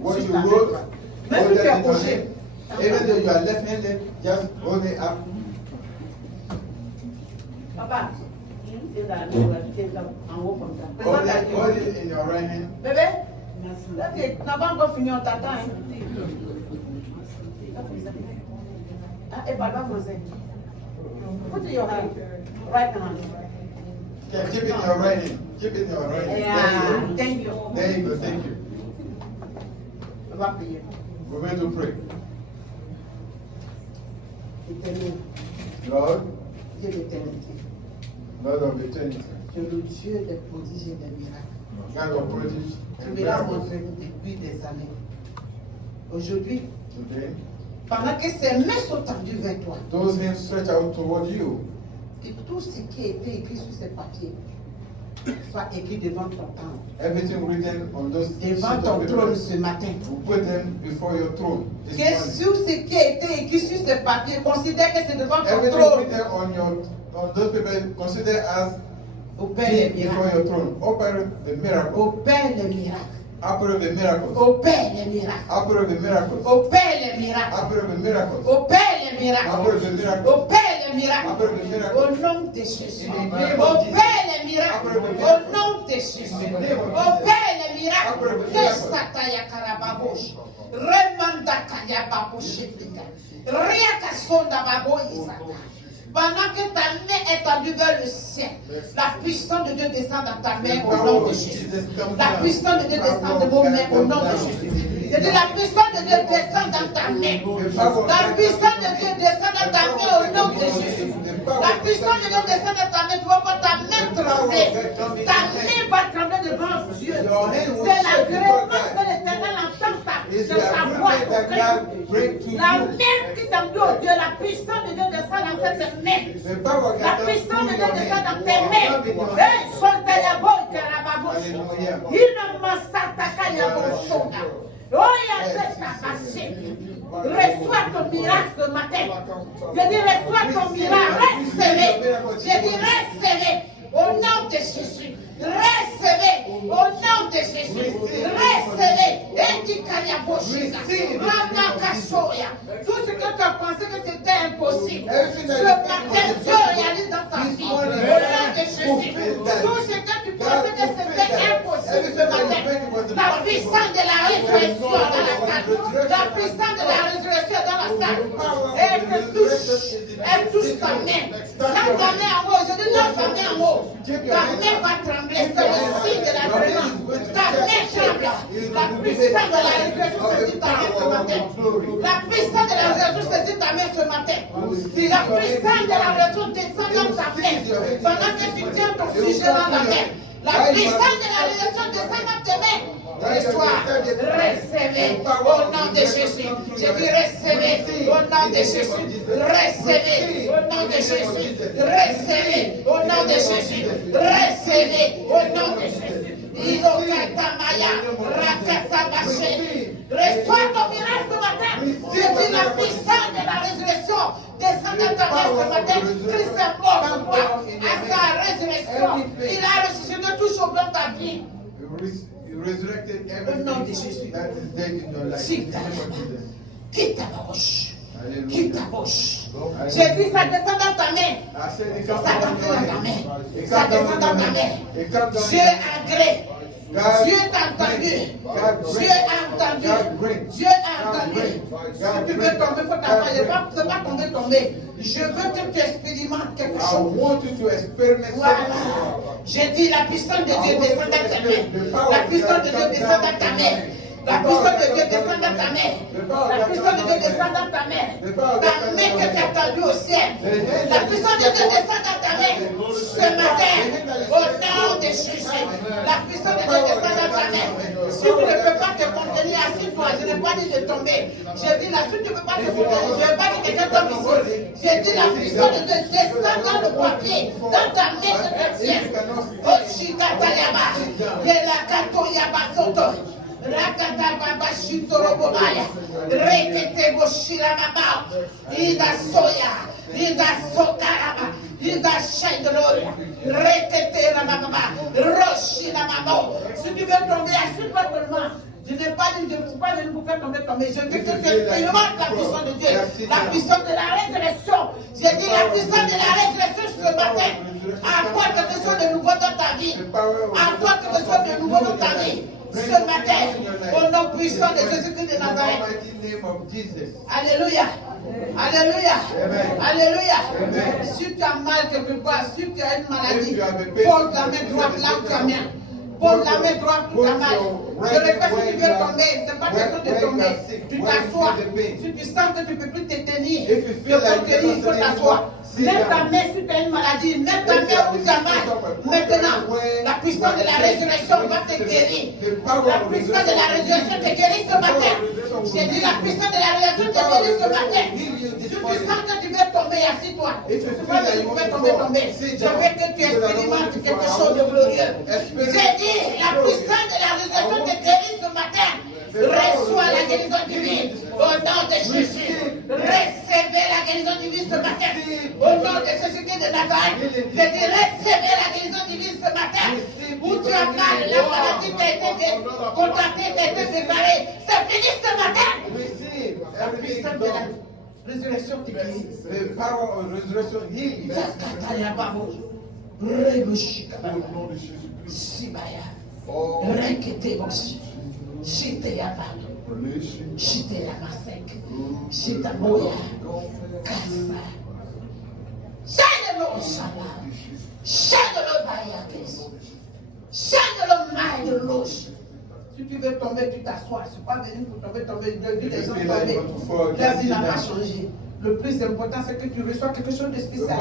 What Juste you ta main wrote, droite. Même hold si tu es that in your couché. hand. Even though you are left-handed, just hold it up. Papa, tu es dans la main droite, tu es là, en haut comme ça. Hold Présente ta it, hold main. it in your right hand. Bébé, là, tu n'as pas encore fini, on t'attend. Hein. Ah, et parle pas français. Put your hand, right hand. Okay, keep it in your right hand. Keep it in your right hand. Yeah, thank you. There you go. Thank you. On va prier. We're going to pray. Éternel, Lord, Dieu d'éternité, Lord of eternity, tu es le Dieu des prodiges et des miracles. God of prodigy Tu and me l'as miracles. montré depuis des années. Aujourd'hui, Today, pendant que ces mains sont tendues vers toi, those hands stretch out toward you. que tout ce qui a été écrit sur ces papiers soit écrit devant ton trône. Everything written on those Devant sheets ton of trône paper, ce matin. we put them before your throne this Que morning. sur ce qui a été écrit sur ces papiers, considère que c'est devant ton Everything trône. written on those papers, consider as Opère les being before miracles. your throne. Open the miracle. Opère les miracles. Open the miracles. Opère les miracles. Open the miracles. Opère les miracles. Open the miracles. Opère les miracles. Open the miracles. Opère les miracles. Open the miracles. Au nom de Jésus. In the name of Jesus. Opère les miracles. Open the Au miracles. nom de Jésus. In the name of Jesus. Opère les miracles. Open the Que miracles. sataya karababosh. Remanda kaya baboshetika. Riaka sonda baboisata. Pendant que ta main est tendue vers le ciel, la puissance de Dieu descend dans ta main au nom de Jésus. La puissance de Dieu descend de vos mains au nom de Jésus. Je dis la puissance de Dieu descend dans ta main. La puissance de Dieu descend dans ta main au nom de Jésus. La puissance de Dieu descend dans ta main. Tu vois quand ta main tremble. Ta main va trembler devant Dieu. C'est l'agrément que l'Éternel entend ta voix. La main qui t'envoie au Dieu, la puissance de Dieu descend dans cette main. La puissance de Dieu descend dans tes mains. Hey, solta ya boy, karababosh. Il masataka ya boshonda. Oya testa passé. Reçois ton miracle ce matin. Je dis reçois ton miracle. Recevez. Je dis recevez. Au nom de Jésus. Recevez. Au nom de Jésus. Recevez. Et qui kariaboshiza. Ramakasoya. Tout ce que tu as pensé que c'était impossible. Ce matin, Dieu réalise dans ta vie. Au nom de Jésus. Tout ce que tu pensais que c'était impossible ce matin. La puissance de la résurrection dans la salle. La puissance de la résurrection dans la salle. Et que tout Elle touche ta main. Quand ta main en haut, je dis non, ta main en haut. Ta main va trembler. C'est le signe de la présence. Ta main tremble. La puissance de la résurrection saisit ta main ce matin. La puissance de la résurrection saisit ta main ce matin. La puissance de la résurrection descend dans ta main. Pendant que tu tiens ton sujet dans la main. La puissance de la résurrection descend dans tes mains. Reçois, recevez au nom de Jésus. Je dis recevez au nom de Jésus. Recevez au nom de Jésus. Recevez au nom de Jésus. Recevez au nom de Jésus. Ilokatamaya, Rakatabaché. Reçois ton miracle ce matin. Je dis la puissance de la résurrection descend dans ta main ce matin. Christ est mort pour toi. À sa résurrection, il a ressuscité tout au blanc de ta vie. You resurrected Au nom de everything Jésus. that is dead in your life. In the name of Jesus. Quitte ta bouche. Alléluia. Quitte ta bouche. J'ai dit ça descend dans ta main. I said it Ça comes down descend your dans ta main. main. It Ça comes down descend dans your ta main. main. It comes down Dieu your a gré. God Dieu t'a entendu. Dieu a entendu. Dieu a entendu. Si tu veux tomber, il faut t'asseoir. Je ne veux pas tomber. Je veux que tu expérimentes quelque I chose. want you to experiment Voilà. something. J'ai dit la puissance de Dieu descend dans ta main. La puissance de Dieu descend dans ta main. La puissance de Dieu descend dans ta main. La puissance de Dieu descend dans ta main. Ta main que tu as tendue au ciel. La puissance de Dieu descend dans ta main. Ce matin, au nom de Jésus, la puissance de Dieu descend dans ta main. Si tu ne peux pas te contenir, assis-toi. Je n'ai pas dit de tomber. J'ai dit là, si tu ne peux pas te contenir, je n'ai pas dit que quelqu'un tombe ici. J'ai dit la puissance de Dieu descend dans le papier, dans ta main que tu tiens. Oh, Chikatayaba, Yelakatoyaba Soto. Rakata baba shitorobobaya, rekete boshira mama, ida soya, ida sokarama, ida shaidroya, rekete mama, roshira mama. Si tu veux tomber, assis-toi seulement. Je n'ai pas dit, je ne suis pas venu pour faire tomber. Je veux que tu expérimentes la puissance de Dieu, la puissance de la résurrection. J'ai dit la puissance de la résurrection ce matin. Apporte quelque chose de nouveau dans ta vie. Apporte quelque chose de nouveau dans ta vie. Ce matin, au nom puissant de Jésus-Christ de Nazareth. Alléluia. Alléluia. Alléluia. Si tu as mal quelque part, si tu as une maladie, pose la main droite là où tu as mal. Pose la main droite où tu as mal. Je répète, si tu veux tomber, ce n'est pas question de tomber. Tu t'assois. Si tu sens que tu ne peux plus te tenir, il faut t'asseoir. Mets ta main si tu as une maladie, mets ta main où tu as mal. Maintenant, la puissance de la résurrection va te guérir. La puissance de la résurrection te guérit ce matin. J'ai dit la puissance de la résurrection te guérit ce matin. Si tu sens que tu veux tomber, assis-toi. Si tu sens que tu veux tomber. Je veux que tu expérimentes quelque chose de glorieux. J'ai dit la puissance de la résurrection te guérit ce matin. Reçois la guérison divine au nom de Jésus. Recevez la guérison divine ce matin au nom de Jésus-Christ de Nazareth. Je dis recevez la guérison divine ce matin. Où tu as mal, la maladie t'a été contactée, t'a été séparée. C'est fini ce matin. La puissance de la résurrection te guérit. The power of resurrection heals. Sibaya, Rekete Boshi, Shite Yabado, Shite Yamasek, Shita Boya, Kasa, Shadelo Shaba, Shadelo Bayakes, Shadelo Maïdelosh. Si tu veux tomber, tu t'assois. Je ne suis pas venu pour tomber. Je vis les gens tomber. La vie n'a pas changé. Le plus important, c'est que tu reçois quelque chose de spécial.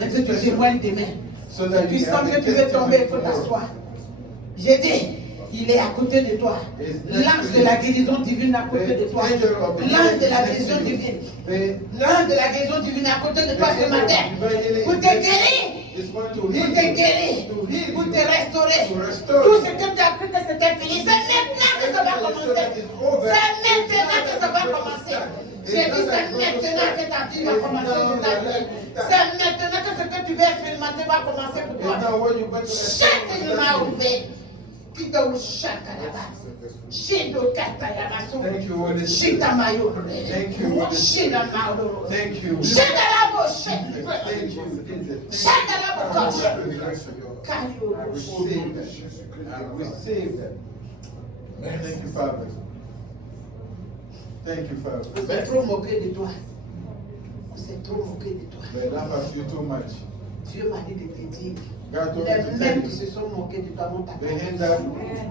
Et que tu témoignes tes mains. Tu sens que tu veux tomber, il faut t'asseoir. J'ai dit, il est à côté de toi. L'ange de la guérison divine à côté de toi. L'ange de la guérison divine. L'ange de la guérison divine à côté de toi ce matin. Pour te guérir. Pour te guérir. Pour te restaurer. Tout ce que tu as cru que c'était fini, c'est maintenant que ça va commencer. C'est maintenant que ça va commencer. J'ai dit, c'est maintenant que ta vie va commencer pour ta vie. C'est maintenant que ce que tu veux expérimenter va commencer pour toi. Chaque jour m'a ouvert. Qui doit vous chaque là-bas. Shido Katayabaso. Shita Mayo. Shida Mauro. Shida Labo Shit. Shida Labo Kosh. Kayo. I receive that. Thank you, Father. Thank you, Father. Vous êtes trop moqué de toi. s'est trop moqué de toi. They laugh at you too much. Dieu m'a dit de te dire. God told me Les to tell mêmes qui you. se sont moqués de toi vont The t'accompagner. hand that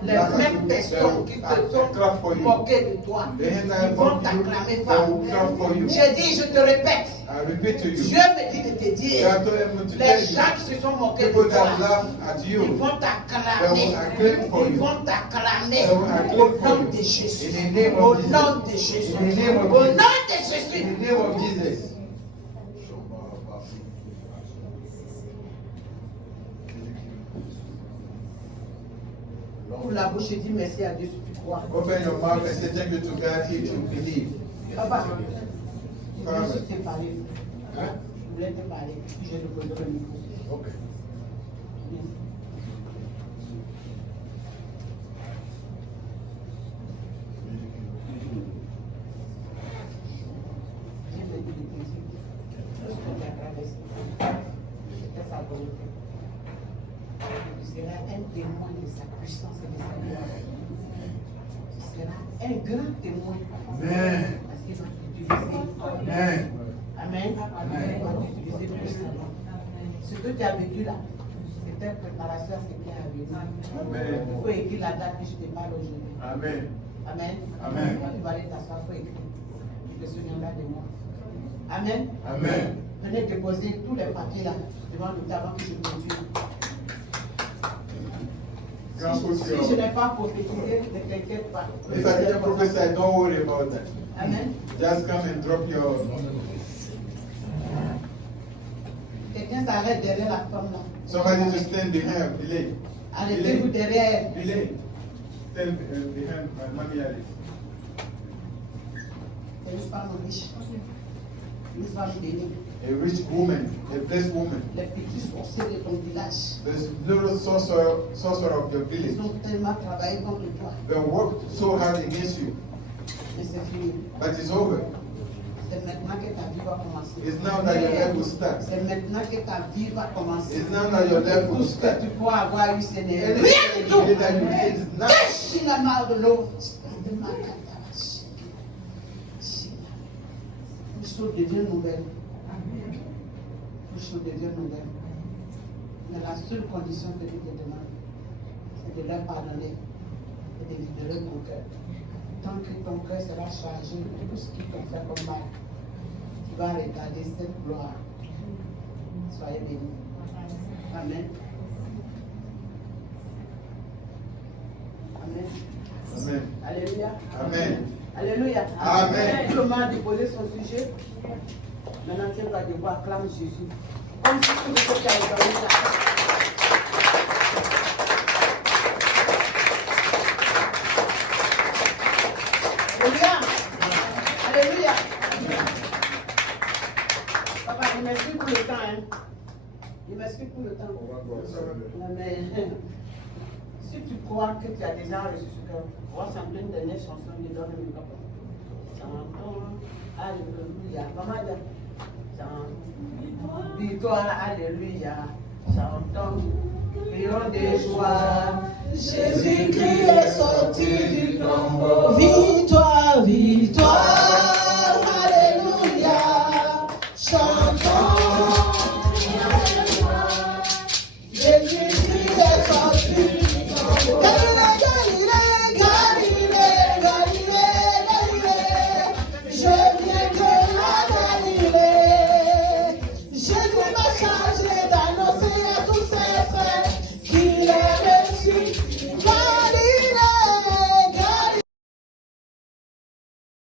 Les laugh at mêmes you, personnes qui they te will sont clap for you. moquées de toi, The hand ils that vont help you, t'acclamer they fort. will clap for you. J'ai dit, je te répète, I repeat to Dieu you. me dit de te dire, God told me to les tell gens you. qui se sont moqués de People that toi, laugh at ils you, vont they t'acclamer. will acclaim for Ils you. vont t'acclamer They will acclaim au for nom you. de Jésus. In the name Au of Jesus. nom de Jésus. In the name of Au Jesus. nom de Jésus. In the name of Jesus. Ouvre la bouche et dis merci à Dieu si tu crois. Open your mouth and say thank you to God if you believe. Papa, je voulais te parler. Hein? Je voulais te parler. Puis je te poserai le micro. Ok. Dieu me dit de te dire. Lorsque tu as traversé, c'était sa volonté. Tu seras un témoin de sa puissance et de sa gloire. Tu seras un grand témoin. Amen. Parce qu'il va t'utiliser. Amen. Amen. Amen. Il va t'utiliser puissamment. Ce que tu as vécu là, c'était une préparation à ce qui est à venir. Amen. Il faut écrire la date que je te parle aujourd'hui. Amen. Amen. Amen. Quand tu vas aller t'asseoir, il faut écrire. Tu te souviendras de moi. Amen. Amen. Venez déposer tous les papiers là devant le table avant que je continue. Si je n'ai pas prophétisé, ne t'inquiète pas. If I didn't prophesy, don't worry about that. Amen. Just come and drop your. Quelqu'un s'arrête derrière la femme là. Somebody to stand behind. Delay. Arrêtez-vous derrière elle. Delay. Stand behind Mommy Alice. C'est une femme riche. Une femme bénie. A rich woman, a blessed woman. Les petits sorciers de ton village. The little sorcerer of your Ils village. ont tellement travaillé contre toi. They worked so hard against you, Mais c'est fini. but it's over. C'est maintenant que ta vie va commencer. It's now that your life will start. C'est maintenant que ta vie va commencer. It's now that your life Tout will ce que start. tu pourras avoir eu, ce n'est rien Anything du tout. that you say is not. Cache la main de l'eau. Tout chose devient nouvelle. Tout chose devient nouvelle. Mais la seule condition que Dieu te demande, c'est de leur pardonner et de libérer ton cœur. Tant que ton cœur sera chargé de tout ce qui t'ont fait comme mal, tu vas regarder cette gloire. Soyez bénis. Amen. Amen. Amen. Alléluia. Amen. Alléluia. Amen. Tout le monde a déposé son sujet. Maintenant, tu vas devoir acclamer Jésus. Comme si tout ce que tu as entendu là. Alléluia. Alléluia. Papa, je m'excuse pour le temps. Hein. Je m'excuse pour le temps. Mais si tu crois que tu as déjà reçu ce cœur, on va chanter une dernière chanson de Donne le microphone. Chantons, alléluia. Maman, chantons, victoire, alléluia. Chantons, crions de joie. Jésus-Christ est sorti du tombeau. Vive